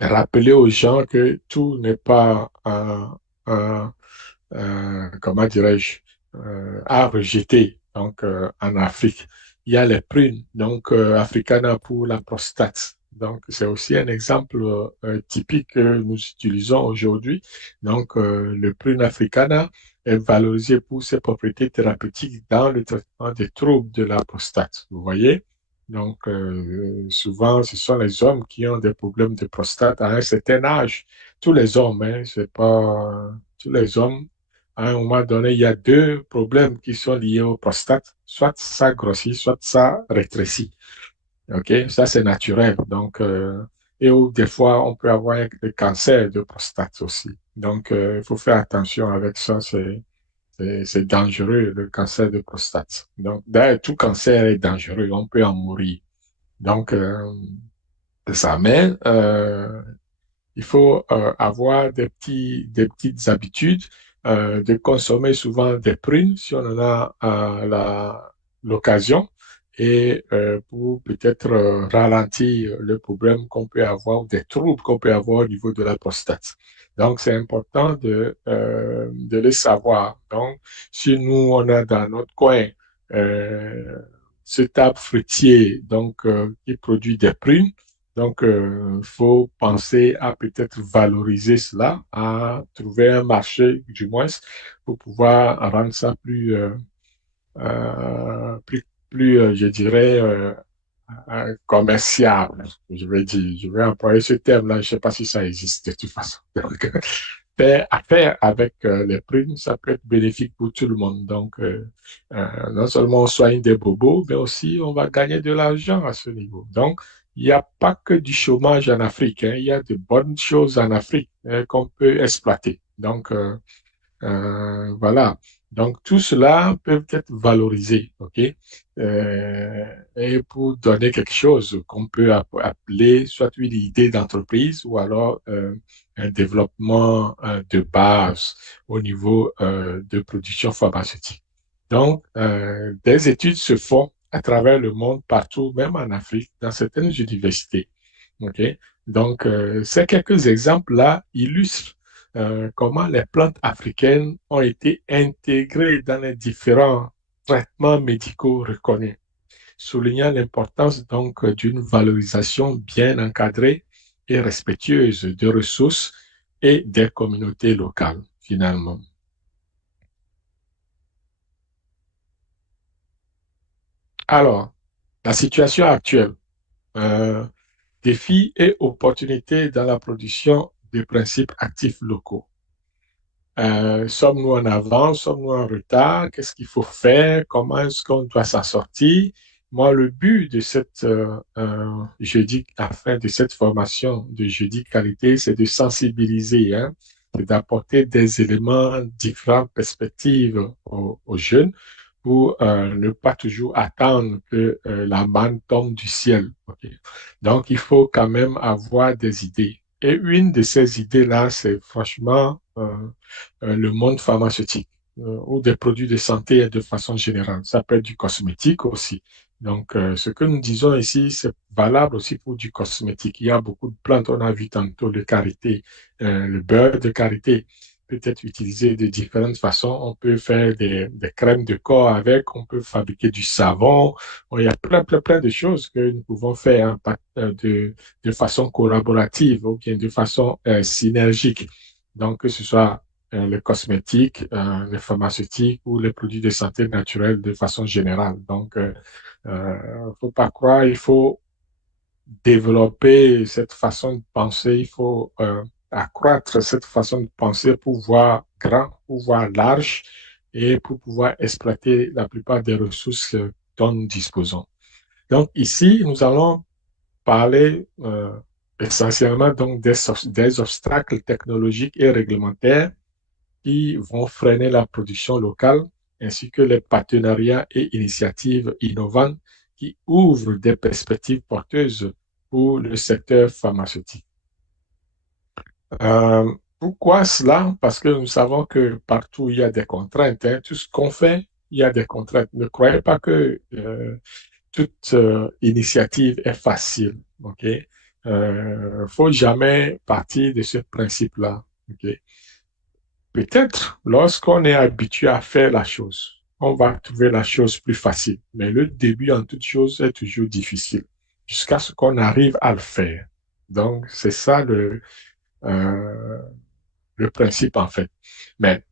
rappeler aux gens que tout n'est pas un, comment dirais-je, à rejeter. Donc, en Afrique, il y a les prunes, donc Africana pour la prostate. Donc, c'est aussi un exemple typique que nous utilisons aujourd'hui. Donc, le prune africana est valorisé pour ses propriétés thérapeutiques dans le traitement des troubles de la prostate. Vous voyez? Donc, souvent, ce sont les hommes qui ont des problèmes de prostate à un certain âge. Tous les hommes, hein, c'est pas tous les hommes à un moment donné, il y a deux problèmes qui sont liés au prostate. Soit ça grossit, soit ça rétrécit. OK? Ça, c'est naturel. Donc, et où des fois, on peut avoir des cancers de prostate aussi. Donc, il faut faire attention avec ça. C'est dangereux, le cancer de prostate. Donc, d'ailleurs, tout cancer est dangereux. On peut en mourir. Donc, c'est ça. Mais, il faut avoir des petites habitudes de consommer souvent des prunes si on en a l'occasion et pour peut-être ralentir le problème qu'on peut avoir, des troubles qu'on peut avoir au niveau de la prostate. Donc, c'est important de le savoir. Donc, si nous, on a dans notre coin cet arbre fruitier donc, qui produit des prunes, donc, il faut penser à peut-être valoriser cela, à trouver un marché, du moins, pour pouvoir rendre ça je dirais, commerciable. Je vais employer ce terme-là. Je ne sais pas si ça existe de toute façon. Donc, faire affaire avec les primes, ça peut être bénéfique pour tout le monde. Donc, non seulement on soigne des bobos, mais aussi on va gagner de l'argent à ce niveau. Donc, il n'y a pas que du chômage en Afrique, hein. Il y a de bonnes choses en Afrique qu'on peut exploiter. Donc, voilà. Donc, tout cela peut être valorisé, OK? Et pour donner quelque chose qu'on peut appeler soit une idée d'entreprise ou alors un développement de base au niveau de production pharmaceutique. Donc, des études se font à travers le monde, partout, même en Afrique, dans certaines universités. OK? Donc, ces quelques exemples-là illustrent comment les plantes africaines ont été intégrées dans les différents traitements médicaux reconnus, soulignant l'importance donc d'une valorisation bien encadrée et respectueuse des ressources et des communautés locales, finalement. Alors, la situation actuelle, euh, défis et opportunités dans la production des principes actifs locaux. Sommes-nous en avance, sommes-nous en retard, qu'est-ce qu'il faut faire, comment est-ce qu'on doit s'en sortir moi, le but de cette jeudi, enfin de cette formation de jeudi qualité, c'est de sensibiliser, hein, c'est d'apporter des éléments, différentes perspectives aux jeunes pour ne pas toujours attendre que la manne tombe du ciel. Ok. Donc, il faut quand même avoir des idées. Et une de ces idées-là, c'est franchement le monde pharmaceutique ou des produits de santé de façon générale. Ça peut être du cosmétique aussi. Donc, ce que nous disons ici, c'est valable aussi pour du cosmétique. Il y a beaucoup de plantes, on a vu tantôt le karité, le beurre de karité peut être utilisé de différentes façons. On peut faire des crèmes de corps avec, on peut fabriquer du savon. Bon, il y a plein de choses que nous pouvons faire hein, de façon collaborative ou bien de façon synergique. Donc, que ce soit les cosmétiques, les pharmaceutiques ou les produits de santé naturelle de façon générale. Donc, faut pas croire, il faut développer cette façon de penser, il faut accroître cette façon de penser pour voir grand, pour voir large et pour pouvoir exploiter la plupart des ressources dont nous disposons. Donc ici, nous allons parler essentiellement donc des obstacles technologiques et réglementaires qui vont freiner la production locale, ainsi que les partenariats et initiatives innovantes qui ouvrent des perspectives porteuses pour le secteur pharmaceutique. Pourquoi cela? Parce que nous savons que partout il y a des contraintes. Hein. Tout ce qu'on fait, il y a des contraintes. Ne croyez pas que toute initiative est facile. Ok? Faut jamais partir de ce principe-là. Ok? Peut-être lorsqu'on est habitué à faire la chose, on va trouver la chose plus facile. Mais le début en toute chose est toujours difficile jusqu'à ce qu'on arrive à le faire. Donc, c'est ça euh, le principe en fait. Mais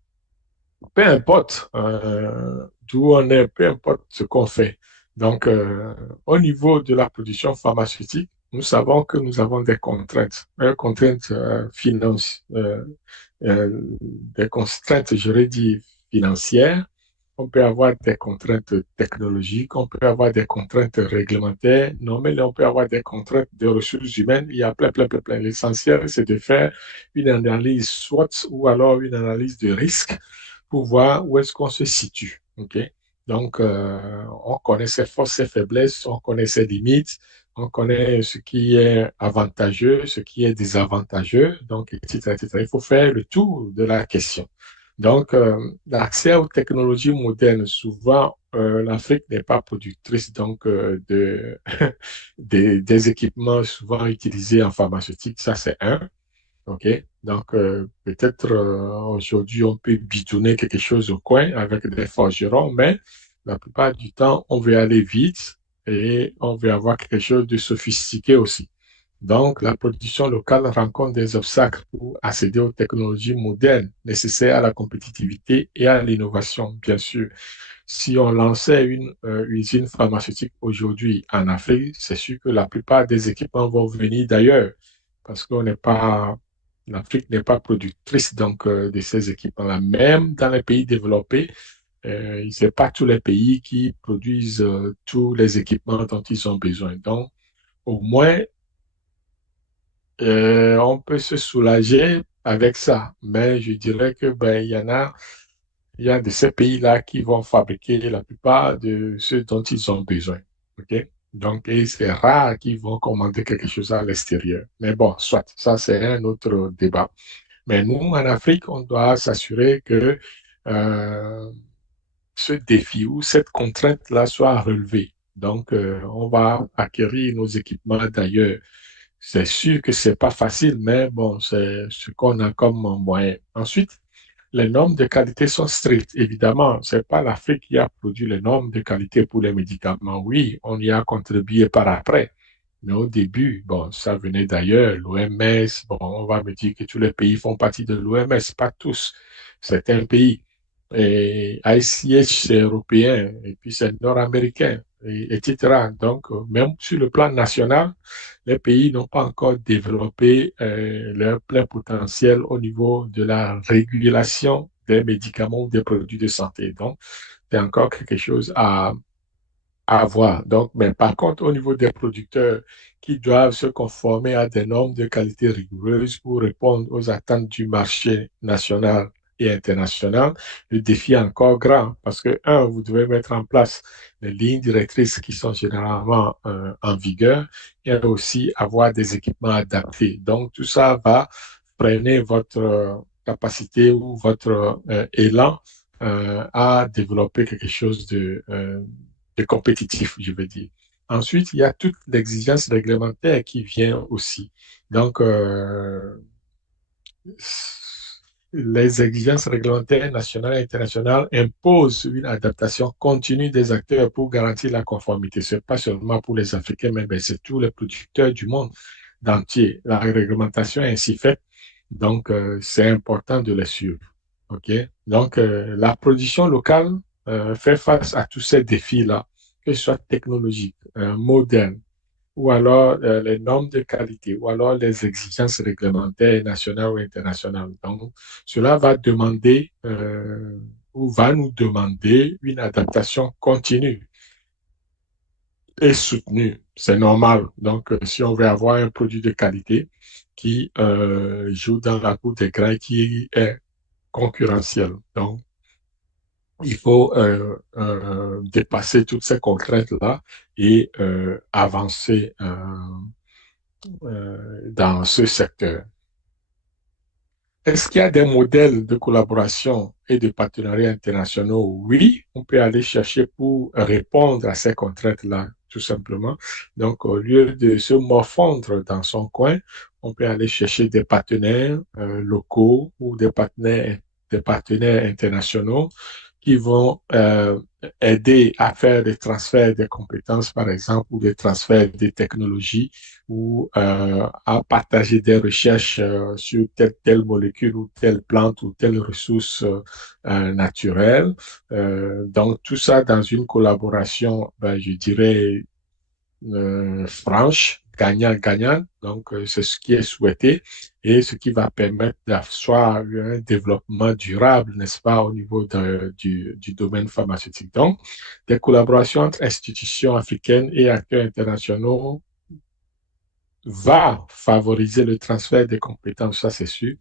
peu importe d'où on est, peu importe ce qu'on fait. Donc, au niveau de la production pharmaceutique, nous savons que nous avons des contraintes, contraintes des contraintes, j'aurais dit, financières. On peut avoir des contraintes technologiques, on peut avoir des contraintes réglementaires, non, mais on peut avoir des contraintes de ressources humaines. Il y a plein. L'essentiel, c'est de faire une analyse SWOT ou alors une analyse de risque pour voir où est-ce qu'on se situe. OK? Donc, on connaît ses forces, ses faiblesses, on connaît ses limites, on connaît ce qui est avantageux, ce qui est désavantageux, donc, etc., etc. Il faut faire le tour de la question. Donc, l'accès aux technologies modernes, souvent, l'Afrique n'est pas productrice donc des équipements souvent utilisés en pharmaceutique. Ça, c'est un. OK? Donc, peut-être aujourd'hui, on peut bidonner quelque chose au coin avec des forgerons, mais la plupart du temps, on veut aller vite et on veut avoir quelque chose de sophistiqué aussi. Donc, la production locale rencontre des obstacles pour accéder aux technologies modernes nécessaires à la compétitivité et à l'innovation, bien sûr. Si on lançait une usine pharmaceutique aujourd'hui en Afrique, c'est sûr que la plupart des équipements vont venir d'ailleurs parce qu'on n'est pas, l'Afrique n'est pas productrice donc de ces équipements-là. Même dans les pays développés, ce n'est pas tous les pays qui produisent tous les équipements dont ils ont besoin. Donc, au moins, on peut se soulager avec ça. Mais je dirais que ben, il y a de ces pays-là qui vont fabriquer la plupart de ce dont ils ont besoin. OK? Donc, et c'est rare qu'ils vont commander quelque chose à l'extérieur. Mais bon, soit, ça c'est un autre débat. Mais nous, en Afrique, on doit s'assurer que euh, ce défi ou cette contrainte-là soit relevée. Donc, on va acquérir nos équipements d'ailleurs. C'est sûr que c'est pas facile, mais bon, c'est ce qu'on a comme moyen. Ensuite, les normes de qualité sont strictes. Évidemment, c'est pas l'Afrique qui a produit les normes de qualité pour les médicaments. Oui, on y a contribué par après. Mais au début, bon, ça venait d'ailleurs, l'OMS. Bon, on va me dire que tous les pays font partie de l'OMS, pas tous. Certains pays. Et ICH, c'est européen, et puis c'est nord-américain, etc. Donc, même sur le plan national, les pays n'ont pas encore développé leur plein potentiel au niveau de la régulation des médicaments ou des produits de santé. Donc, c'est encore quelque chose avoir. Donc, mais par contre, au niveau des producteurs qui doivent se conformer à des normes de qualité rigoureuses pour répondre aux attentes du marché national et international, le défi est encore grand parce que, un, vous devez mettre en place les lignes directrices qui sont généralement en vigueur et aussi avoir des équipements adaptés. Donc, tout ça va freiner votre capacité ou votre élan à développer quelque chose de compétitif, je veux dire. Ensuite, il y a toute l'exigence réglementaire qui vient aussi. Donc, les exigences réglementaires nationales et internationales imposent une adaptation continue des acteurs pour garantir la conformité. Ce n'est pas seulement pour les Africains, mais c'est tous les producteurs du monde entier. La réglementation est ainsi faite, donc c'est important de les suivre. OK? Donc, la production locale fait face à tous ces défis-là, que ce soit technologique, moderne, ou alors les normes de qualité, ou alors les exigences réglementaires nationales ou internationales. Donc, cela va demander ou va nous demander une adaptation continue et soutenue. C'est normal. Donc, si on veut avoir un produit de qualité qui joue dans la cour des grands, qui est concurrentiel. Donc, il faut dépasser toutes ces contraintes-là et avancer dans ce secteur. Est-ce qu'il y a des modèles de collaboration et de partenariats internationaux? Oui, on peut aller chercher pour répondre à ces contraintes-là, tout simplement. Donc, au lieu de se morfondre dans son coin, on peut aller chercher des partenaires locaux ou des partenaires internationaux qui vont aider à faire des transferts de compétences, par exemple, ou des transferts de technologies, ou à partager des recherches sur telle molécule ou telle plante ou telle ressource naturelle. Donc, tout ça dans une collaboration, ben, je dirais, franche, gagnant-gagnant. Donc, c'est ce qui est souhaité et ce qui va permettre d'asseoir un développement durable, n'est-ce pas, au niveau du domaine pharmaceutique. Donc, des collaborations entre institutions africaines et acteurs internationaux va favoriser le transfert des compétences, ça c'est sûr,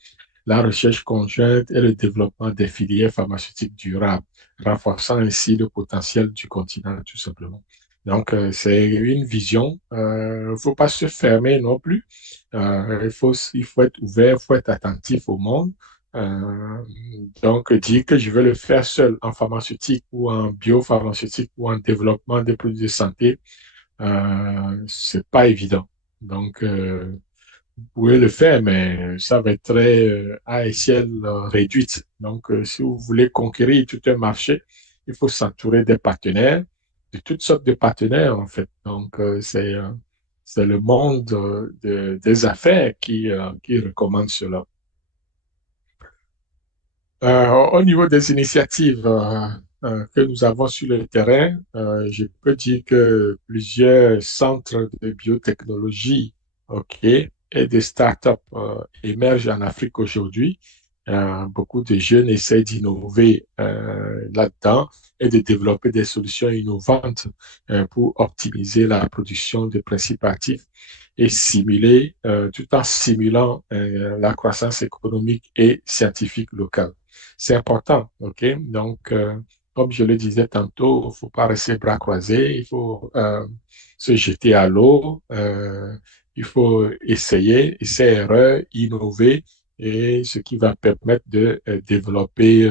la recherche conjointe et le développement des filières pharmaceutiques durables, renforçant ainsi le potentiel du continent, tout simplement. Donc, c'est une vision. Il ne faut pas se fermer non plus. Il faut être ouvert, il faut être attentif au monde. Euh, donc, dire que je vais le faire seul en pharmaceutique ou en biopharmaceutique ou en développement des produits de santé, c'est pas évident. Donc, vous pouvez le faire, mais ça va être très à échelle réduite. Donc, si vous voulez conquérir tout un marché, il faut s'entourer des partenaires, de toutes sortes de partenaires, en fait. Donc, c'est le monde des affaires qui recommande cela. Au niveau des initiatives que nous avons sur le terrain, je peux dire que plusieurs centres de biotechnologie, OK, et des startups émergent en Afrique aujourd'hui. Beaucoup de jeunes essaient d'innover là-dedans et de développer des solutions innovantes pour optimiser la production de principes actifs et tout en simulant la croissance économique et scientifique locale. C'est important, OK? Donc, comme je le disais tantôt, il ne faut pas rester bras croisés, il faut se jeter à l'eau, il faut essayer, erreur, innover, et ce qui va permettre de développer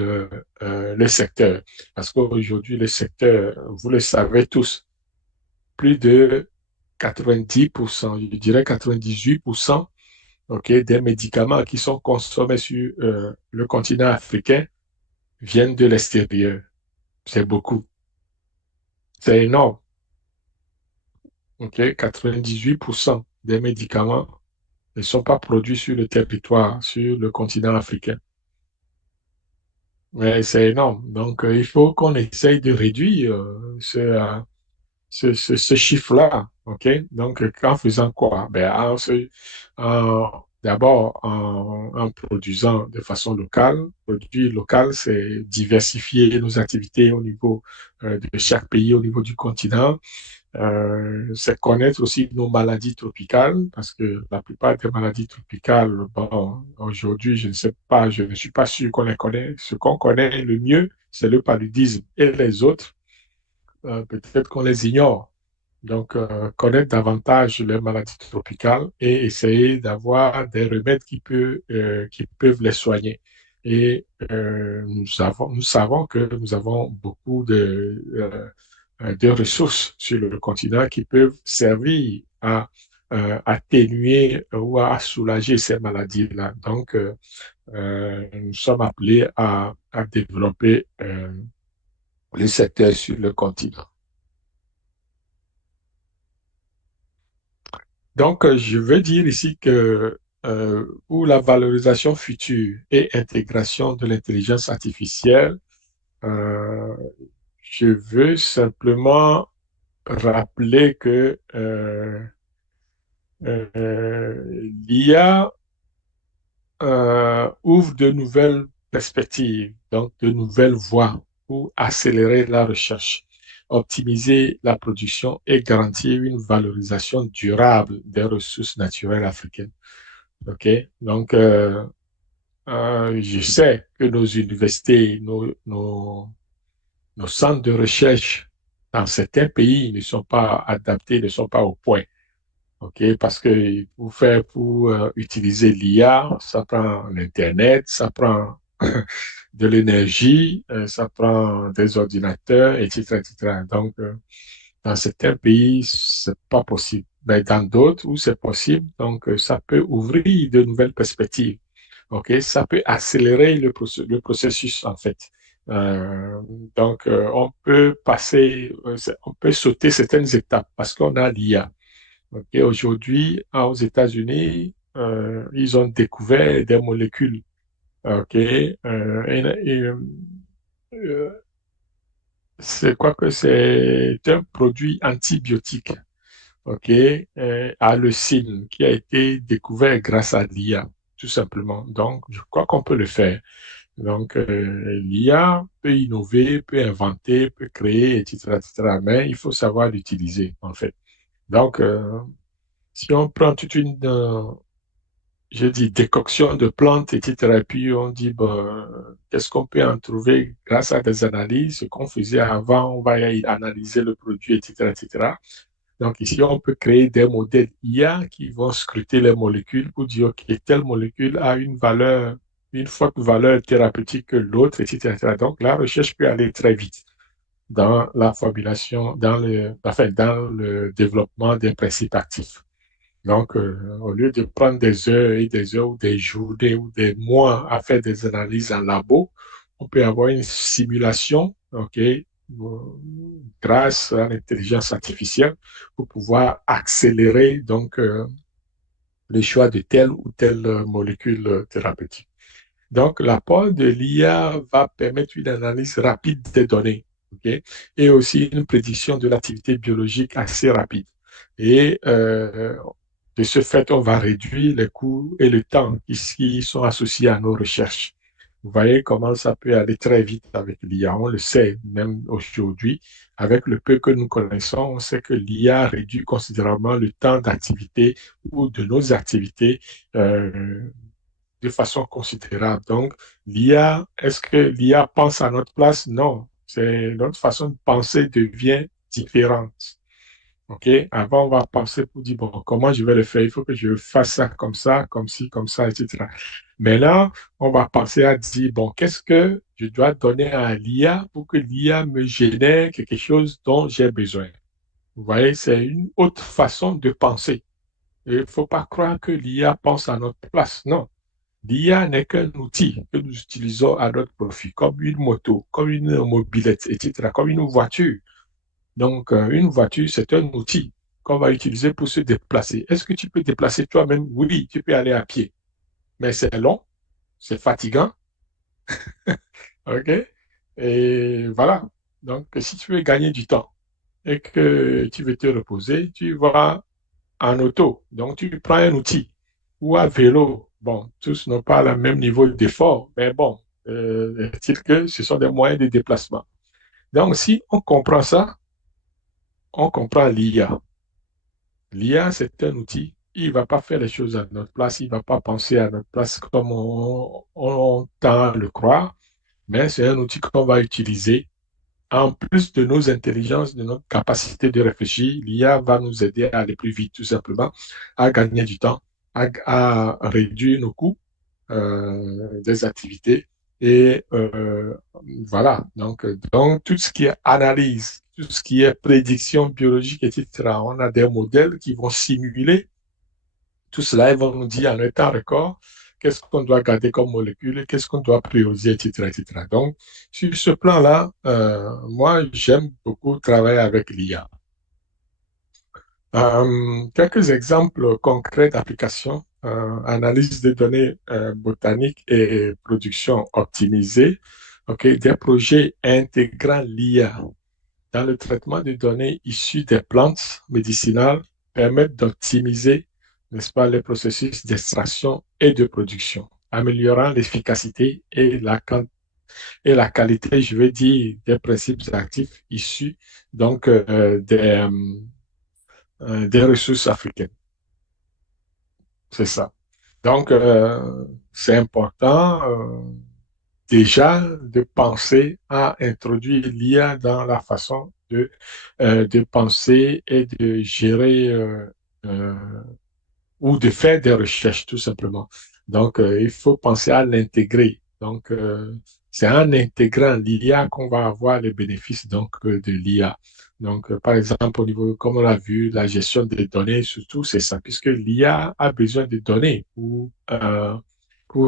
le secteur. Parce qu'aujourd'hui, le secteur, vous le savez tous, plus de 90%, je dirais 98%, OK, des médicaments qui sont consommés sur le continent africain viennent de l'extérieur. C'est beaucoup. C'est énorme. OK? 98% des médicaments ne sont pas produits sur le territoire, sur le continent africain. Mais c'est énorme. Donc, il faut qu'on essaye de réduire ce chiffre-là. OK? Donc, en faisant quoi? Ben, en D'abord, en produisant de façon locale. Produit local, c'est diversifier nos activités au niveau de chaque pays, au niveau du continent. C'est connaître aussi nos maladies tropicales, parce que la plupart des maladies tropicales, bon, aujourd'hui, je ne sais pas, je ne suis pas sûr qu'on les connaît. Ce qu'on connaît le mieux, c'est le paludisme. Et les autres, peut-être qu'on les ignore. Donc, connaître davantage les maladies tropicales et essayer d'avoir des remèdes qui peuvent les soigner. Et nous savons que nous avons beaucoup de ressources sur le continent qui peuvent servir à atténuer ou à soulager ces maladies-là. Donc, nous sommes appelés à développer les secteurs sur le continent. Donc, je veux dire ici que pour la valorisation future et intégration de l'intelligence artificielle, euh, je veux simplement rappeler que l'IA ouvre de nouvelles perspectives, donc de nouvelles voies pour accélérer la recherche, optimiser la production et garantir une valorisation durable des ressources naturelles africaines. OK? Donc, je sais que nos universités, nos centres de recherche dans certains pays ne sont pas adaptés, ne sont pas au point. OK? Parce que pour utiliser l'IA, ça prend l'Internet, ça prend de l'énergie, ça prend des ordinateurs, etc., etc. Donc, dans certains pays, c'est pas possible. Mais dans d'autres où c'est possible, donc ça peut ouvrir de nouvelles perspectives. OK? Ça peut accélérer le processus, en fait. Euh, donc, on peut on peut sauter certaines étapes parce qu'on a l'IA. OK? Aujourd'hui, aux États-Unis, ils ont découvert des molécules. OK? Euh, c'est quoi que c'est un produit antibiotique. OK, hallucine, qui a été découvert grâce à l'IA, tout simplement. Donc, je crois qu'on peut le faire. Donc, l'IA peut innover, peut inventer, peut créer, etc., etc., mais il faut savoir l'utiliser, en fait. Donc, si on prend toute une, je dis, décoction de plantes, etc., et puis on dit, bon, qu'est-ce qu'on peut en trouver grâce à des analyses, ce qu'on faisait avant, on va y analyser le produit, etc., etc. Donc ici, on peut créer des modèles IA qui vont scruter les molécules pour dire que telle molécule a une valeur, une forte valeur thérapeutique que l'autre, etc. Donc la recherche peut aller très vite dans la formulation, dans le développement des principes actifs. Donc, au lieu de prendre des heures et des heures ou des journées ou des mois à faire des analyses en labo, on peut avoir une simulation, OK, grâce à l'intelligence artificielle pour pouvoir accélérer donc le choix de telle ou telle molécule thérapeutique. Donc, l'apport de l'IA va permettre une analyse rapide des données, OK, et aussi une prédiction de l'activité biologique assez rapide. Et de ce fait, on va réduire les coûts et le temps qui sont associés à nos recherches. Vous voyez comment ça peut aller très vite avec l'IA. On le sait même aujourd'hui. Avec le peu que nous connaissons, on sait que l'IA réduit considérablement le temps d'activité ou de nos activités de façon considérable. Donc, l'IA, est-ce que l'IA pense à notre place? Non. C'est notre façon de penser devient différente. OK? Avant, on va penser pour dire, bon, comment je vais le faire? Il faut que je fasse ça, comme ci, comme ça, etc. Mais là, on va penser à dire, bon, qu'est-ce que je dois donner à l'IA pour que l'IA me génère quelque chose dont j'ai besoin? Vous voyez, c'est une autre façon de penser. Il ne faut pas croire que l'IA pense à notre place. Non. L'IA n'est qu'un outil que nous utilisons à notre profit, comme une moto, comme une mobilette, etc., comme une voiture. Donc, une voiture, c'est un outil qu'on va utiliser pour se déplacer. Est-ce que tu peux te déplacer toi-même? Oui, tu peux aller à pied, mais c'est long, c'est fatigant, OK? Et voilà. Donc, si tu veux gagner du temps et que tu veux te reposer, tu vas en auto. Donc, tu prends un outil ou à vélo. Bon, tous n'ont pas le même niveau d'effort, mais bon, est-il que ce sont des moyens de déplacement. Donc, si on comprend ça, on comprend l'IA. L'IA, c'est un outil. Il ne va pas faire les choses à notre place, il ne va pas penser à notre place comme on tend à le croire, mais c'est un outil qu'on va utiliser. En plus de nos intelligences, de notre capacité de réfléchir, l'IA va nous aider à aller plus vite, tout simplement, à gagner du temps, à réduire nos coûts des activités. Et voilà, donc tout ce qui est analyse, tout ce qui est prédiction biologique, etc., on a des modèles qui vont simuler tout cela. Ils vont nous dire en un temps record qu'est-ce qu'on doit garder comme molécule, qu'est-ce qu'on doit prioriser, etc., etc. Donc, sur ce plan-là, moi, j'aime beaucoup travailler avec l'IA. Quelques exemples concrets d'application, analyse des données botaniques et production optimisée. OK, des projets intégrant l'IA dans le traitement de données issues des plantes médicinales permettent d'optimiser, n'est-ce pas, les processus d'extraction et de production, améliorant l'efficacité et la qualité, je veux dire, des principes actifs issus donc des ressources africaines. C'est ça. Donc, c'est important déjà de penser à introduire l'IA dans la façon de penser et de gérer euh, ou de faire des recherches, tout simplement. Donc, il faut penser à l'intégrer. Donc, c'est en intégrant l'IA qu'on va avoir les bénéfices donc, de l'IA. Donc, par exemple, au niveau, comme on l'a vu, la gestion des données, surtout, c'est ça, puisque l'IA a besoin de données pour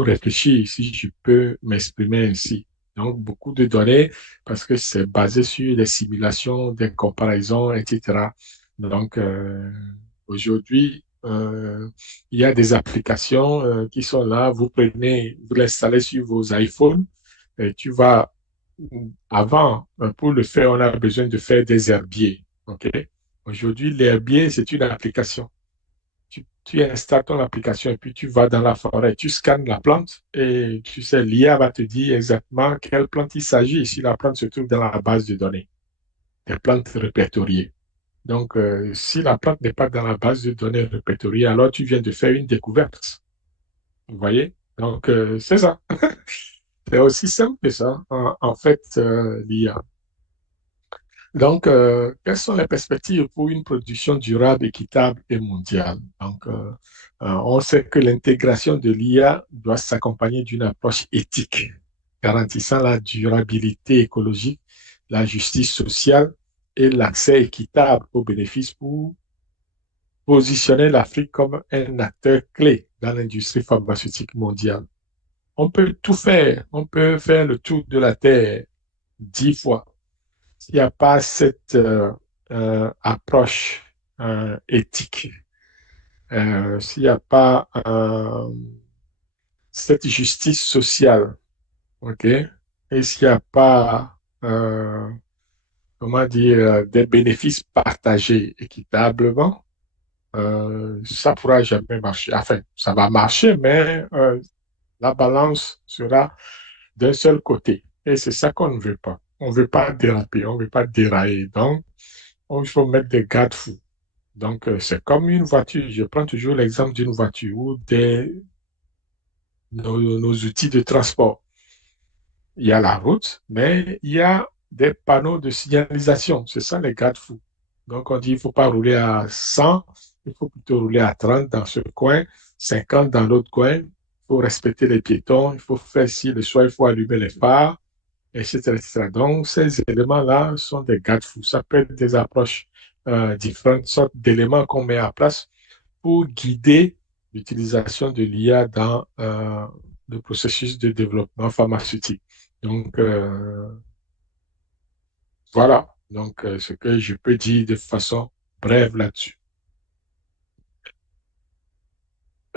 réfléchir, si je peux m'exprimer ainsi. Donc, beaucoup de données, parce que c'est basé sur des simulations, des comparaisons, etc. Donc, aujourd'hui, il y a des applications qui sont là. Vous prenez, vous l'installez sur vos iPhones et tu vas, avant, pour le faire, on a besoin de faire des herbiers. OK? Aujourd'hui, l'herbier, c'est une application. Tu installes ton application et puis tu vas dans la forêt, tu scannes la plante et tu sais, l'IA va te dire exactement quelle plante il s'agit si la plante se trouve dans la base de données, des plantes répertoriées. Donc, si la plante n'est pas dans la base de données répertoriée, alors tu viens de faire une découverte. Vous voyez? Donc, c'est ça. C'est aussi simple que ça, en fait, l'IA. Donc, quelles sont les perspectives pour une production durable, équitable et mondiale? Donc, on sait que l'intégration de l'IA doit s'accompagner d'une approche éthique, garantissant la durabilité écologique, la justice sociale et l'accès équitable aux bénéfices pour positionner l'Afrique comme un acteur clé dans l'industrie pharmaceutique mondiale. On peut tout faire, on peut faire le tour de la Terre 10 fois. S'il n'y a pas cette approche éthique, s'il n'y a pas cette justice sociale, ok, et s'il n'y a pas, comment dire, des bénéfices partagés équitablement, ça ne pourra jamais marcher. Enfin, ça va marcher, mais la balance sera d'un seul côté. Et c'est ça qu'on ne veut pas. On ne veut pas déraper, on ne veut pas dérailler. Donc, il faut mettre des garde-fous. Donc, c'est comme une voiture. Je prends toujours l'exemple d'une voiture ou nos outils de transport. Il y a la route, mais il y a des panneaux de signalisation. C'est ça les garde-fous. Donc, on dit il ne faut pas rouler à 100, il faut plutôt rouler à 30 dans ce coin, 50 dans l'autre coin. Il faut respecter les piétons, il faut faire ci, le soir, il faut allumer les phares, etc., etc. Donc, ces éléments-là sont des garde-fous. Ça peut être des approches différentes sortes d'éléments qu'on met en place pour guider l'utilisation de l'IA dans le processus de développement pharmaceutique. Donc, voilà. Donc, ce que je peux dire de façon brève là-dessus.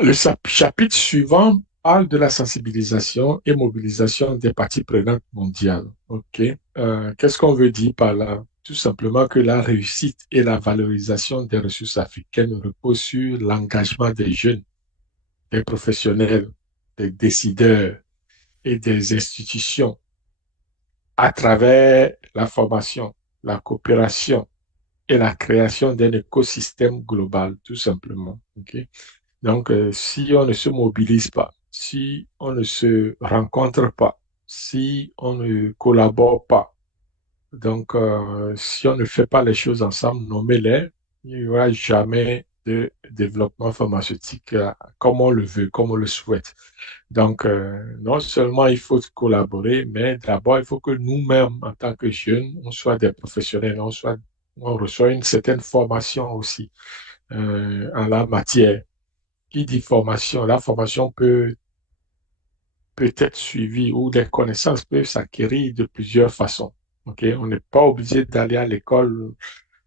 Le chapitre suivant parle de la sensibilisation et mobilisation des parties prenantes mondiales. OK. Qu'est-ce qu'on veut dire par là? Tout simplement que la réussite et la valorisation des ressources africaines reposent sur l'engagement des jeunes des professionnels, des décideurs et des institutions à travers la formation, la coopération et la création d'un écosystème global, tout simplement. Okay? Donc, si on ne se mobilise pas, si on ne se rencontre pas, si on ne collabore pas, donc si on ne fait pas les choses ensemble, nommez-les, il n'y aura jamais de développement pharmaceutique comme on le veut, comme on le souhaite. Donc, non seulement il faut collaborer, mais d'abord, il faut que nous-mêmes, en tant que jeunes, on soit des professionnels, on reçoit une certaine formation aussi en la matière. Qui dit formation? La formation peut être suivie ou les connaissances peuvent s'acquérir de plusieurs façons. Ok. On n'est pas obligé d'aller à l'école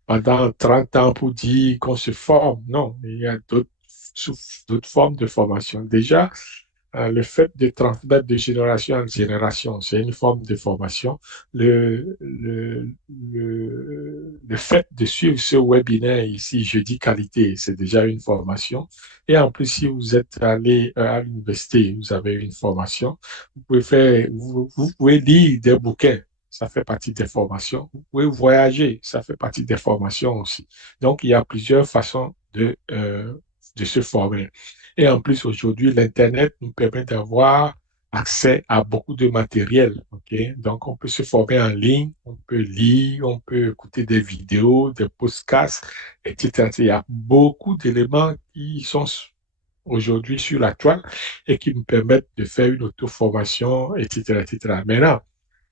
pendant 30 ans pour dire qu'on se forme. Non, il y a d'autres formes de formation. Déjà, le fait de transmettre de génération en génération, c'est une forme de formation. Le fait de suivre ce webinaire ici, Jeudi Qualité, c'est déjà une formation. Et en plus, si vous êtes allé à l'université, vous avez une formation, vous pouvez lire des bouquins, ça fait partie des formations. Vous pouvez voyager, ça fait partie des formations aussi. Donc, il y a plusieurs façons de se former. Et en plus, aujourd'hui, l'Internet nous permet d'avoir accès à beaucoup de matériel. Okay? Donc, on peut se former en ligne, on peut lire, on peut écouter des vidéos, des podcasts, etc. Il y a beaucoup d'éléments qui sont aujourd'hui sur la toile et qui nous permettent de faire une auto-formation, etc., etc. Maintenant,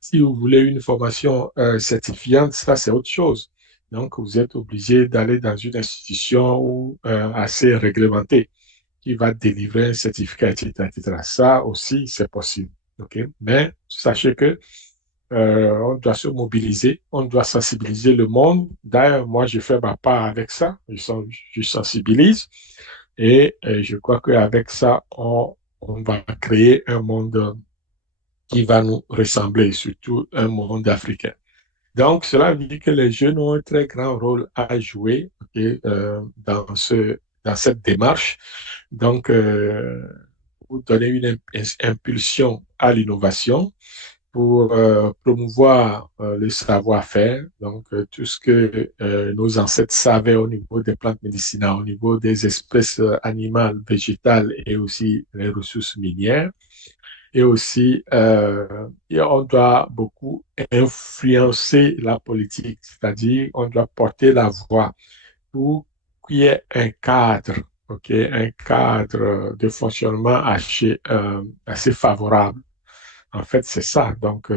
si vous voulez une formation certifiante, ça, c'est autre chose. Donc, vous êtes obligé d'aller dans une institution assez réglementée qui va délivrer un certificat, etc., etc. Ça aussi, c'est possible. Okay? Mais sachez que on doit se mobiliser, on doit sensibiliser le monde. D'ailleurs, moi, je fais ma part avec ça. Je sensibilise. Et je crois qu'avec ça, on va créer un monde qui va nous ressembler, surtout un monde africain. Donc, cela veut dire que les jeunes ont un très grand rôle à jouer okay, dans cette démarche. Donc, pour donner une impulsion à l'innovation, pour promouvoir le savoir-faire, donc tout ce que nos ancêtres savaient au niveau des plantes médicinales, au niveau des espèces animales, végétales et aussi les ressources minières. Et aussi, et on doit beaucoup influencer la politique, c'est-à-dire on doit porter la voix pour qu'il y ait un cadre, ok, un cadre de fonctionnement assez favorable. En fait, c'est ça. Donc,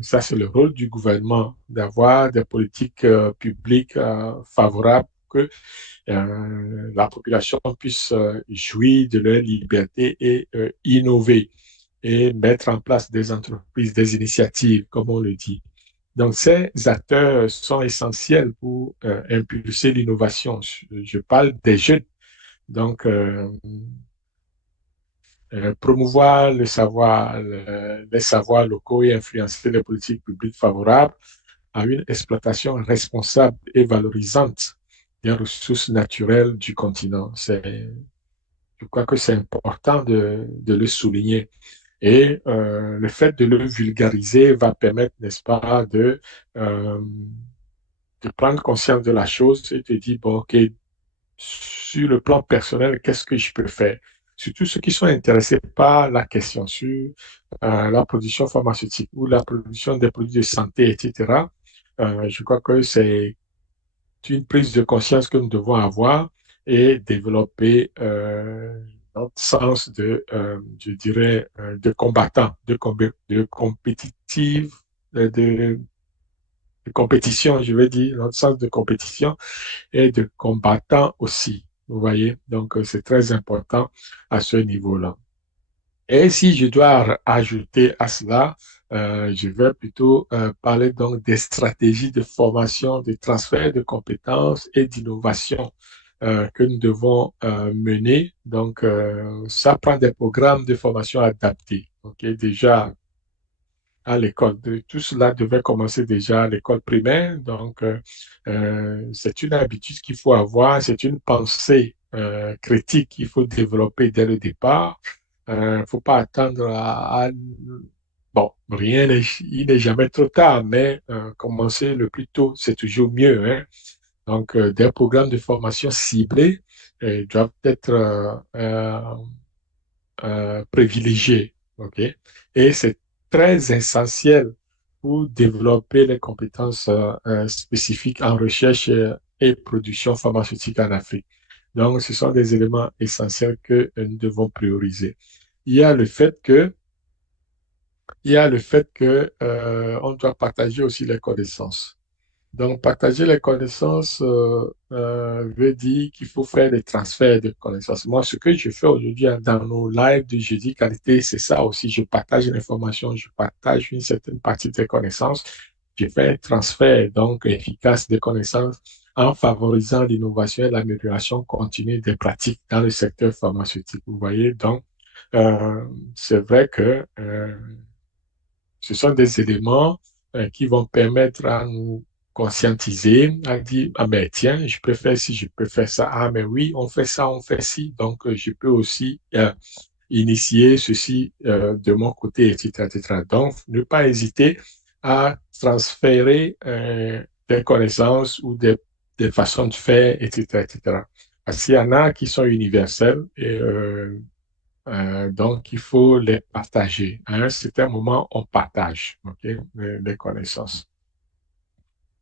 ça, c'est le rôle du gouvernement, d'avoir des politiques publiques favorables pour que la population puisse jouir de leur liberté et innover et mettre en place des entreprises, des initiatives, comme on le dit. Donc, ces acteurs sont essentiels pour impulser l'innovation. Je parle des jeunes. Donc, promouvoir les savoirs locaux et influencer les politiques publiques favorables à une exploitation responsable et valorisante des ressources naturelles du continent. Je crois que c'est important de le souligner. Et le fait de le vulgariser va permettre, n'est-ce pas, de prendre conscience de la chose et de dire, bon, OK, sur le plan personnel, qu'est-ce que je peux faire? Surtout ceux qui sont intéressés par la question sur la production pharmaceutique ou la production des produits de santé, etc. Je crois que c'est une prise de conscience que nous devons avoir et développer notre sens je dirais, de combattant, de compétitive, de compétition, je veux dire, notre sens de compétition et de combattant aussi. Vous voyez, donc c'est très important à ce niveau-là. Et si je dois ajouter à cela, je vais plutôt parler donc des stratégies de formation, de transfert de compétences et d'innovation que nous devons mener. Donc, ça prend des programmes de formation adaptés. Ok, déjà à l'école. Tout cela devait commencer déjà à l'école primaire. Donc, c'est une habitude qu'il faut avoir, c'est une pensée critique qu'il faut développer dès le départ. Faut pas attendre bon, il n'est jamais trop tard, mais commencer le plus tôt, c'est toujours mieux, hein. Donc, des programmes de formation ciblés doivent être privilégiés, ok? Et c'est très essentiel pour développer les compétences spécifiques en recherche et production pharmaceutique en Afrique. Donc, ce sont des éléments essentiels que nous devons prioriser. Il y a le fait que, il y a le fait que on doit partager aussi les connaissances. Donc, partager les connaissances veut dire qu'il faut faire des transferts de connaissances. Moi, ce que je fais aujourd'hui dans nos lives de jeudi qualité, c'est ça aussi. Je partage l'information, je partage une certaine partie des connaissances. Je fais un transfert donc efficace des connaissances en favorisant l'innovation et l'amélioration continue des pratiques dans le secteur pharmaceutique. Vous voyez, donc, c'est vrai que ce sont des éléments qui vont permettre à nous conscientiser, à dire, ah mais tiens, je peux faire ci, je peux faire ça. Ah mais oui, on fait ça, on fait ci. Donc, je peux aussi initier ceci de mon côté, etc., etc. Donc, ne pas hésiter à transférer des connaissances ou des façons de faire, etc., etc. Parce qu'il y en a qui sont universelles et donc, il faut les partager. À un certain moment, on partage les connaissances.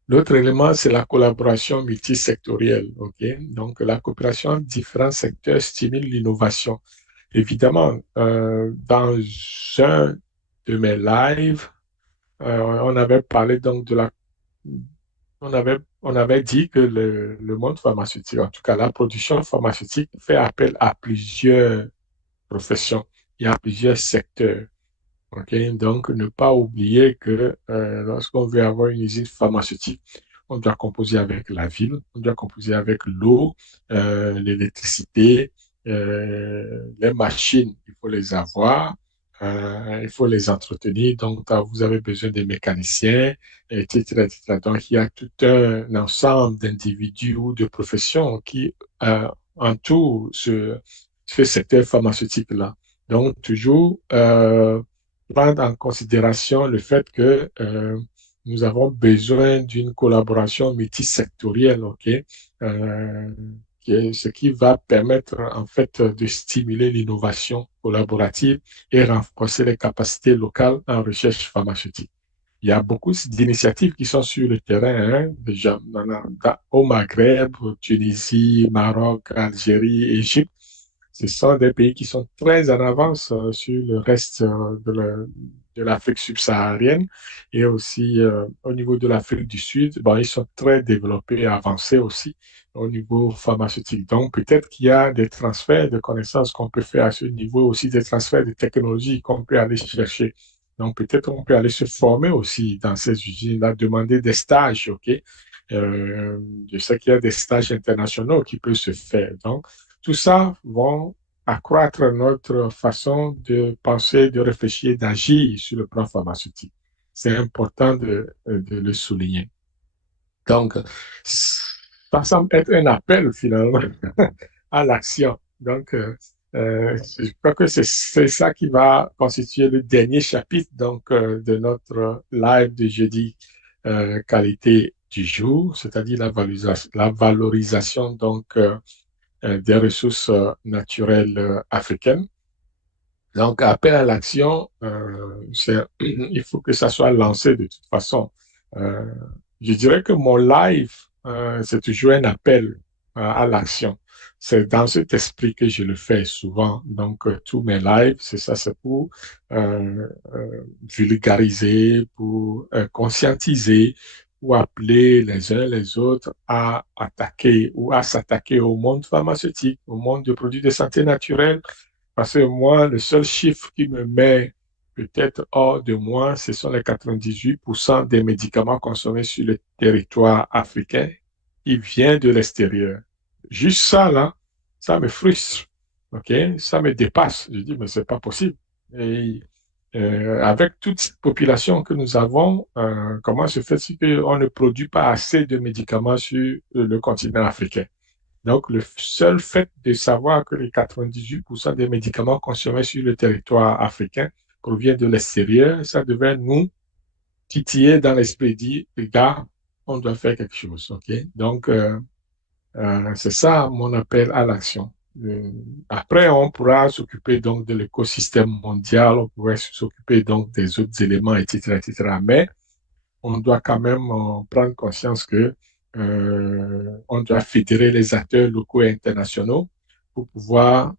L'autre élément, c'est la collaboration multisectorielle. Donc, la coopération entre différents secteurs stimule l'innovation. Évidemment, dans un de mes lives, on avait parlé donc on avait dit que le monde pharmaceutique, en tout cas la production pharmaceutique, fait appel à plusieurs professions. Il y a plusieurs secteurs. Donc, ne pas oublier que lorsqu'on veut avoir une usine pharmaceutique, on doit composer avec la ville, on doit composer avec l'eau, l'électricité, les machines, il faut les avoir, il faut les entretenir. Donc, vous avez besoin des mécaniciens, etc., etc. Donc, il y a tout un ensemble d'individus ou de professions qui entourent ce secteur pharmaceutique-là. Donc, toujours prendre en considération le fait que nous avons besoin d'une collaboration multisectorielle, ce qui va permettre en fait de stimuler l'innovation collaborative et renforcer les capacités locales en recherche pharmaceutique. Il y a beaucoup d'initiatives qui sont sur le terrain, hein, déjà au Maghreb, Tunisie, Maroc, Algérie, Égypte. Ce sont des pays qui sont très en avance sur le reste de l'Afrique subsaharienne et aussi au niveau de l'Afrique du Sud. Bon, ils sont très développés et avancés aussi au niveau pharmaceutique. Donc, peut-être qu'il y a des transferts de connaissances qu'on peut faire à ce niveau, aussi des transferts de technologies qu'on peut aller chercher. Donc, peut-être qu'on peut aller se former aussi dans ces usines-là, demander des stages, je sais qu'il y a des stages internationaux qui peuvent se faire. Donc, tout ça vont accroître notre façon de penser, de réfléchir, d'agir sur le plan pharmaceutique. C'est important de le souligner. Donc, ça semble être un appel finalement à l'action. Donc, je crois que c'est ça qui va constituer le dernier chapitre donc de notre live de jeudi qualité du jour, c'est-à-dire la valorisation donc des ressources naturelles africaines. Donc, appel à l'action, il faut que ça soit lancé de toute façon. Euh, je dirais que mon live, c'est toujours un appel à l'action. C'est dans cet esprit que je le fais souvent. Donc, tous mes lives, c'est ça, c'est pour vulgariser, pour conscientiser, pour appeler les uns les autres à attaquer ou à s'attaquer au monde pharmaceutique, au monde de produits de santé naturelle, parce que moi, le seul chiffre qui me met peut-être hors de moi, ce sont les 98% des médicaments consommés sur le territoire africain. Il vient de l'extérieur. Juste ça, là, ça me frustre. Ça me dépasse. Je dis, mais c'est pas possible. Et avec toute cette population que nous avons, comment se fait-il qu'on ne produit pas assez de médicaments sur le continent africain? Donc, le seul fait de savoir que les 98% des médicaments consommés sur le territoire africain proviennent de l'extérieur, ça devait nous titiller dans l'esprit, dire, les gars, on doit faire quelque chose. OK? Donc, c'est ça mon appel à l'action. Après, on pourra s'occuper donc de l'écosystème mondial, on pourrait s'occuper donc des autres éléments, etc., etc. Mais on doit quand même prendre conscience que on doit fédérer les acteurs locaux et internationaux pour pouvoir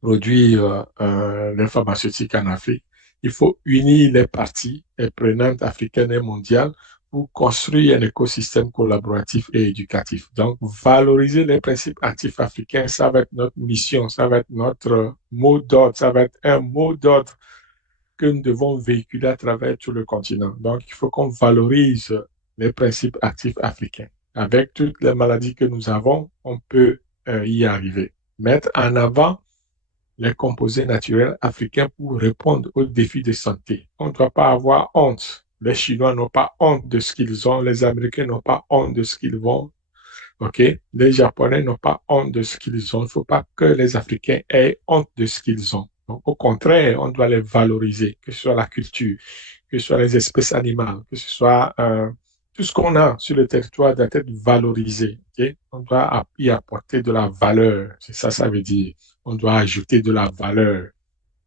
produire les pharmaceutiques en Afrique. Il faut unir les parties prenantes africaines et mondiales pour construire un écosystème collaboratif et éducatif. Donc, valoriser les principes actifs africains, ça va être notre mission, ça va être notre mot d'ordre, ça va être un mot d'ordre que nous devons véhiculer à travers tout le continent. Donc, il faut qu'on valorise les principes actifs africains. Avec toutes les maladies que nous avons, on peut y arriver. Mettre en avant les composés naturels africains pour répondre aux défis de santé. On ne doit pas avoir honte. Les Chinois n'ont pas honte de ce qu'ils ont. Les Américains n'ont pas honte de ce qu'ils vont. OK? Les Japonais n'ont pas honte de ce qu'ils ont. Il ne faut pas que les Africains aient honte de ce qu'ils ont. Donc, au contraire, on doit les valoriser, que ce soit la culture, que ce soit les espèces animales, que ce soit tout ce qu'on a sur le territoire doit être valorisé. Okay? On doit y apporter de la valeur. C'est ça, ça veut dire. On doit ajouter de la valeur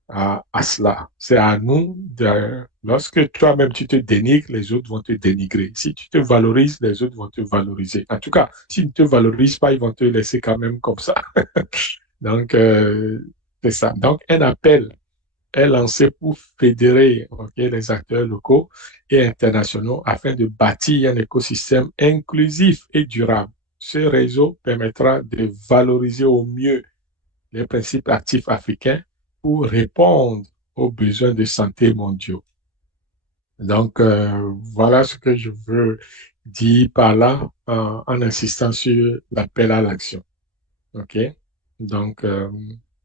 à cela. C'est à nous de, lorsque toi-même tu te dénigres, les autres vont te dénigrer. Si tu te valorises, les autres vont te valoriser. En tout cas, s'ils ne te valorisent pas, ils vont te laisser quand même comme ça. Donc, c'est ça. Donc, un appel est lancé pour fédérer okay, les acteurs locaux et internationaux afin de bâtir un écosystème inclusif et durable. Ce réseau permettra de valoriser au mieux les principes actifs africains pour répondre aux besoins de santé mondiaux. Donc, voilà ce que je veux dire par là en insistant sur l'appel à l'action. OK? Donc,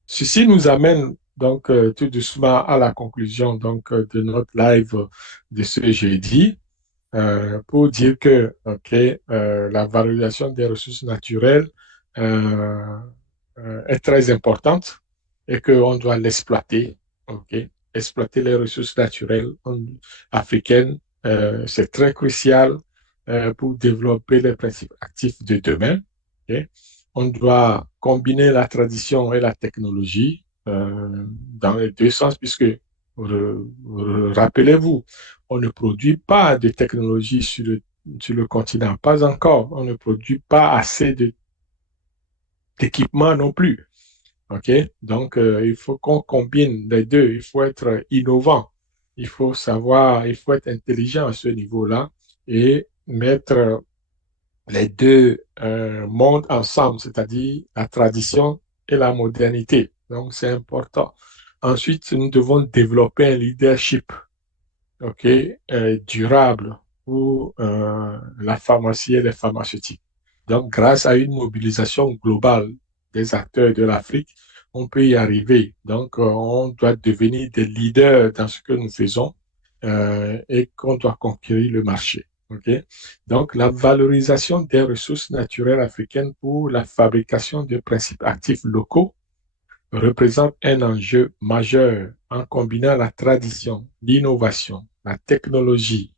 ceci nous amène donc tout doucement à la conclusion donc de notre live de ce jeudi pour dire que ok la valorisation des ressources naturelles euh, est très importante et qu'on doit l'exploiter. Ok, exploiter les ressources naturelles africaines, c'est très crucial pour développer les principes actifs de demain. Ok. On doit combiner la tradition et la technologie dans les deux sens, puisque, rappelez-vous, on ne produit pas de technologie sur le continent, pas encore. On ne produit pas assez d'équipements non plus. OK? Donc, il faut qu'on combine les deux. Il faut être innovant. Il faut savoir, il faut être intelligent à ce niveau-là et mettre les deux mondes ensemble, c'est-à-dire la tradition et la modernité. Donc, c'est important. Ensuite, nous devons développer un leadership, OK, durable pour la pharmacie et les pharmaceutiques. Donc, grâce à une mobilisation globale des acteurs de l'Afrique, on peut y arriver. Donc, on doit devenir des leaders dans ce que nous faisons et qu'on doit conquérir le marché. Okay? Donc, la valorisation des ressources naturelles africaines pour la fabrication de principes actifs locaux représente un enjeu majeur en combinant la tradition, l'innovation, la technologie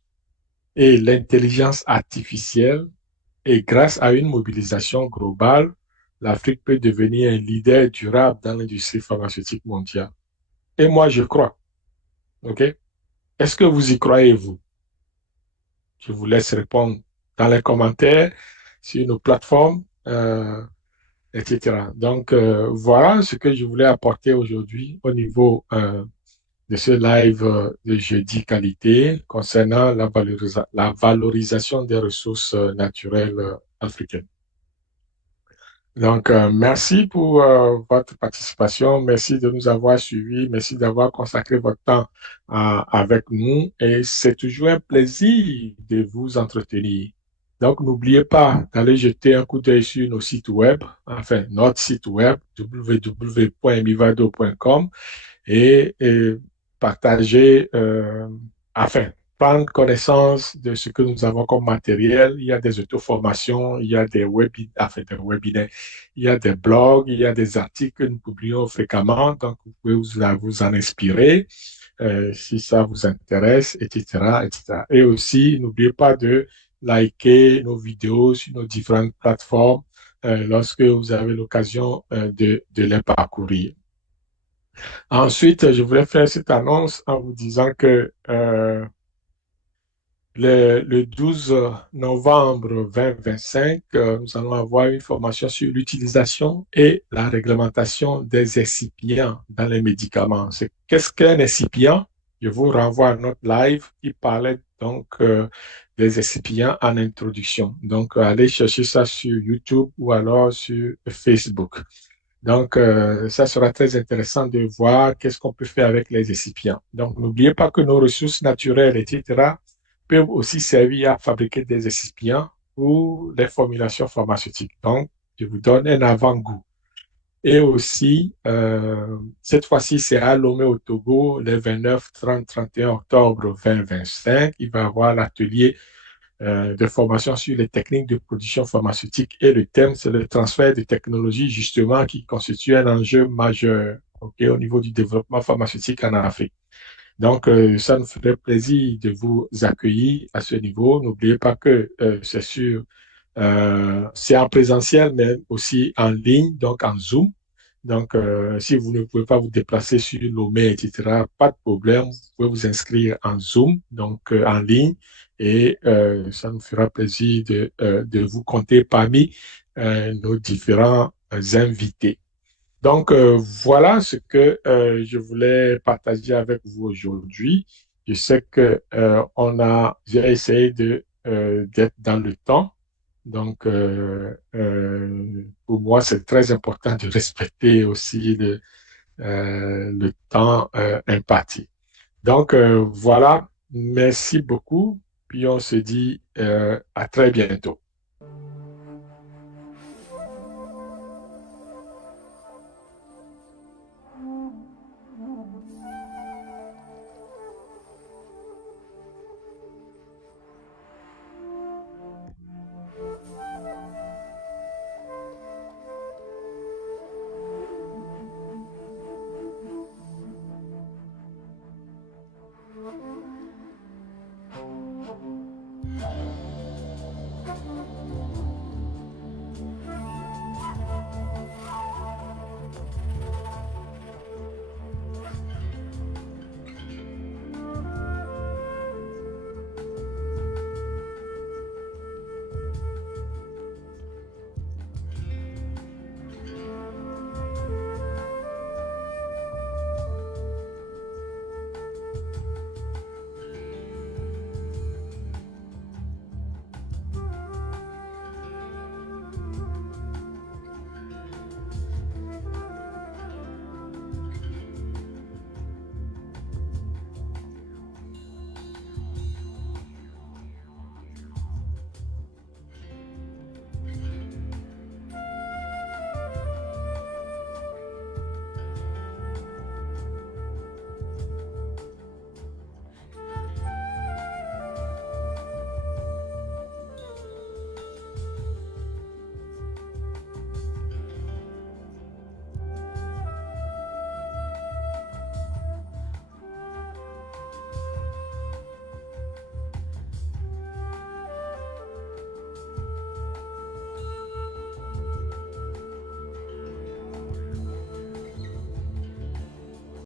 et l'intelligence artificielle. Et grâce à une mobilisation globale, l'Afrique peut devenir un leader durable dans l'industrie pharmaceutique mondiale. Et moi, je crois. OK? Est-ce que vous y croyez, vous? Je vous laisse répondre dans les commentaires sur nos plateformes, etc. Donc, voilà ce que je voulais apporter aujourd'hui au niveau de ce live de jeudi qualité concernant la valorisation des ressources naturelles africaines. Donc, merci pour votre participation. Merci de nous avoir suivis. Merci d'avoir consacré votre temps avec nous. Et c'est toujours un plaisir de vous entretenir. Donc, n'oubliez pas d'aller jeter un coup d'œil sur nos sites web, enfin, notre site web, www.mivado.com et partager, enfin, prendre connaissance de ce que nous avons comme matériel. Il y a des auto-formations, il y a des webinaires, il y a des blogs, il y a des articles que nous publions fréquemment. Donc, vous pouvez vous en inspirer si ça vous intéresse, etc., etc. Et aussi, n'oubliez pas de liker nos vidéos sur nos différentes plateformes lorsque vous avez l'occasion de les parcourir. Ensuite, je voulais faire cette annonce en vous disant que le 12 novembre 2025, nous allons avoir une formation sur l'utilisation et la réglementation des excipients dans les médicaments. Qu'est-ce qu'un excipient? Je vous renvoie à notre live qui parlait donc des excipients en introduction. Donc, allez chercher ça sur YouTube ou alors sur Facebook. Donc, ça sera très intéressant de voir qu'est-ce qu'on peut faire avec les excipients. Donc, n'oubliez pas que nos ressources naturelles, etc., peuvent aussi servir à fabriquer des excipients pour les formulations pharmaceutiques. Donc, je vous donne un avant-goût. Et aussi, cette fois-ci, c'est à Lomé au Togo, les 29, 30, 31 octobre 2025. Il va y avoir l'atelier de formation sur les techniques de production pharmaceutique et le thème, c'est le transfert de technologies justement qui constitue un enjeu majeur au niveau du développement pharmaceutique en Afrique. Donc, ça nous ferait plaisir de vous accueillir à ce niveau. N'oubliez pas que c'est en présentiel, mais aussi en ligne, donc en Zoom. Donc, si vous ne pouvez pas vous déplacer sur Lomé, etc., pas de problème, vous pouvez vous inscrire en Zoom, donc en ligne, et ça nous fera plaisir de vous compter parmi nos différents invités. Donc, voilà ce que je voulais partager avec vous aujourd'hui. Je sais que j'ai essayé d'être dans le temps. Donc, pour moi, c'est très important de respecter aussi le temps imparti. Donc, voilà. Merci beaucoup. Puis on se dit à très bientôt.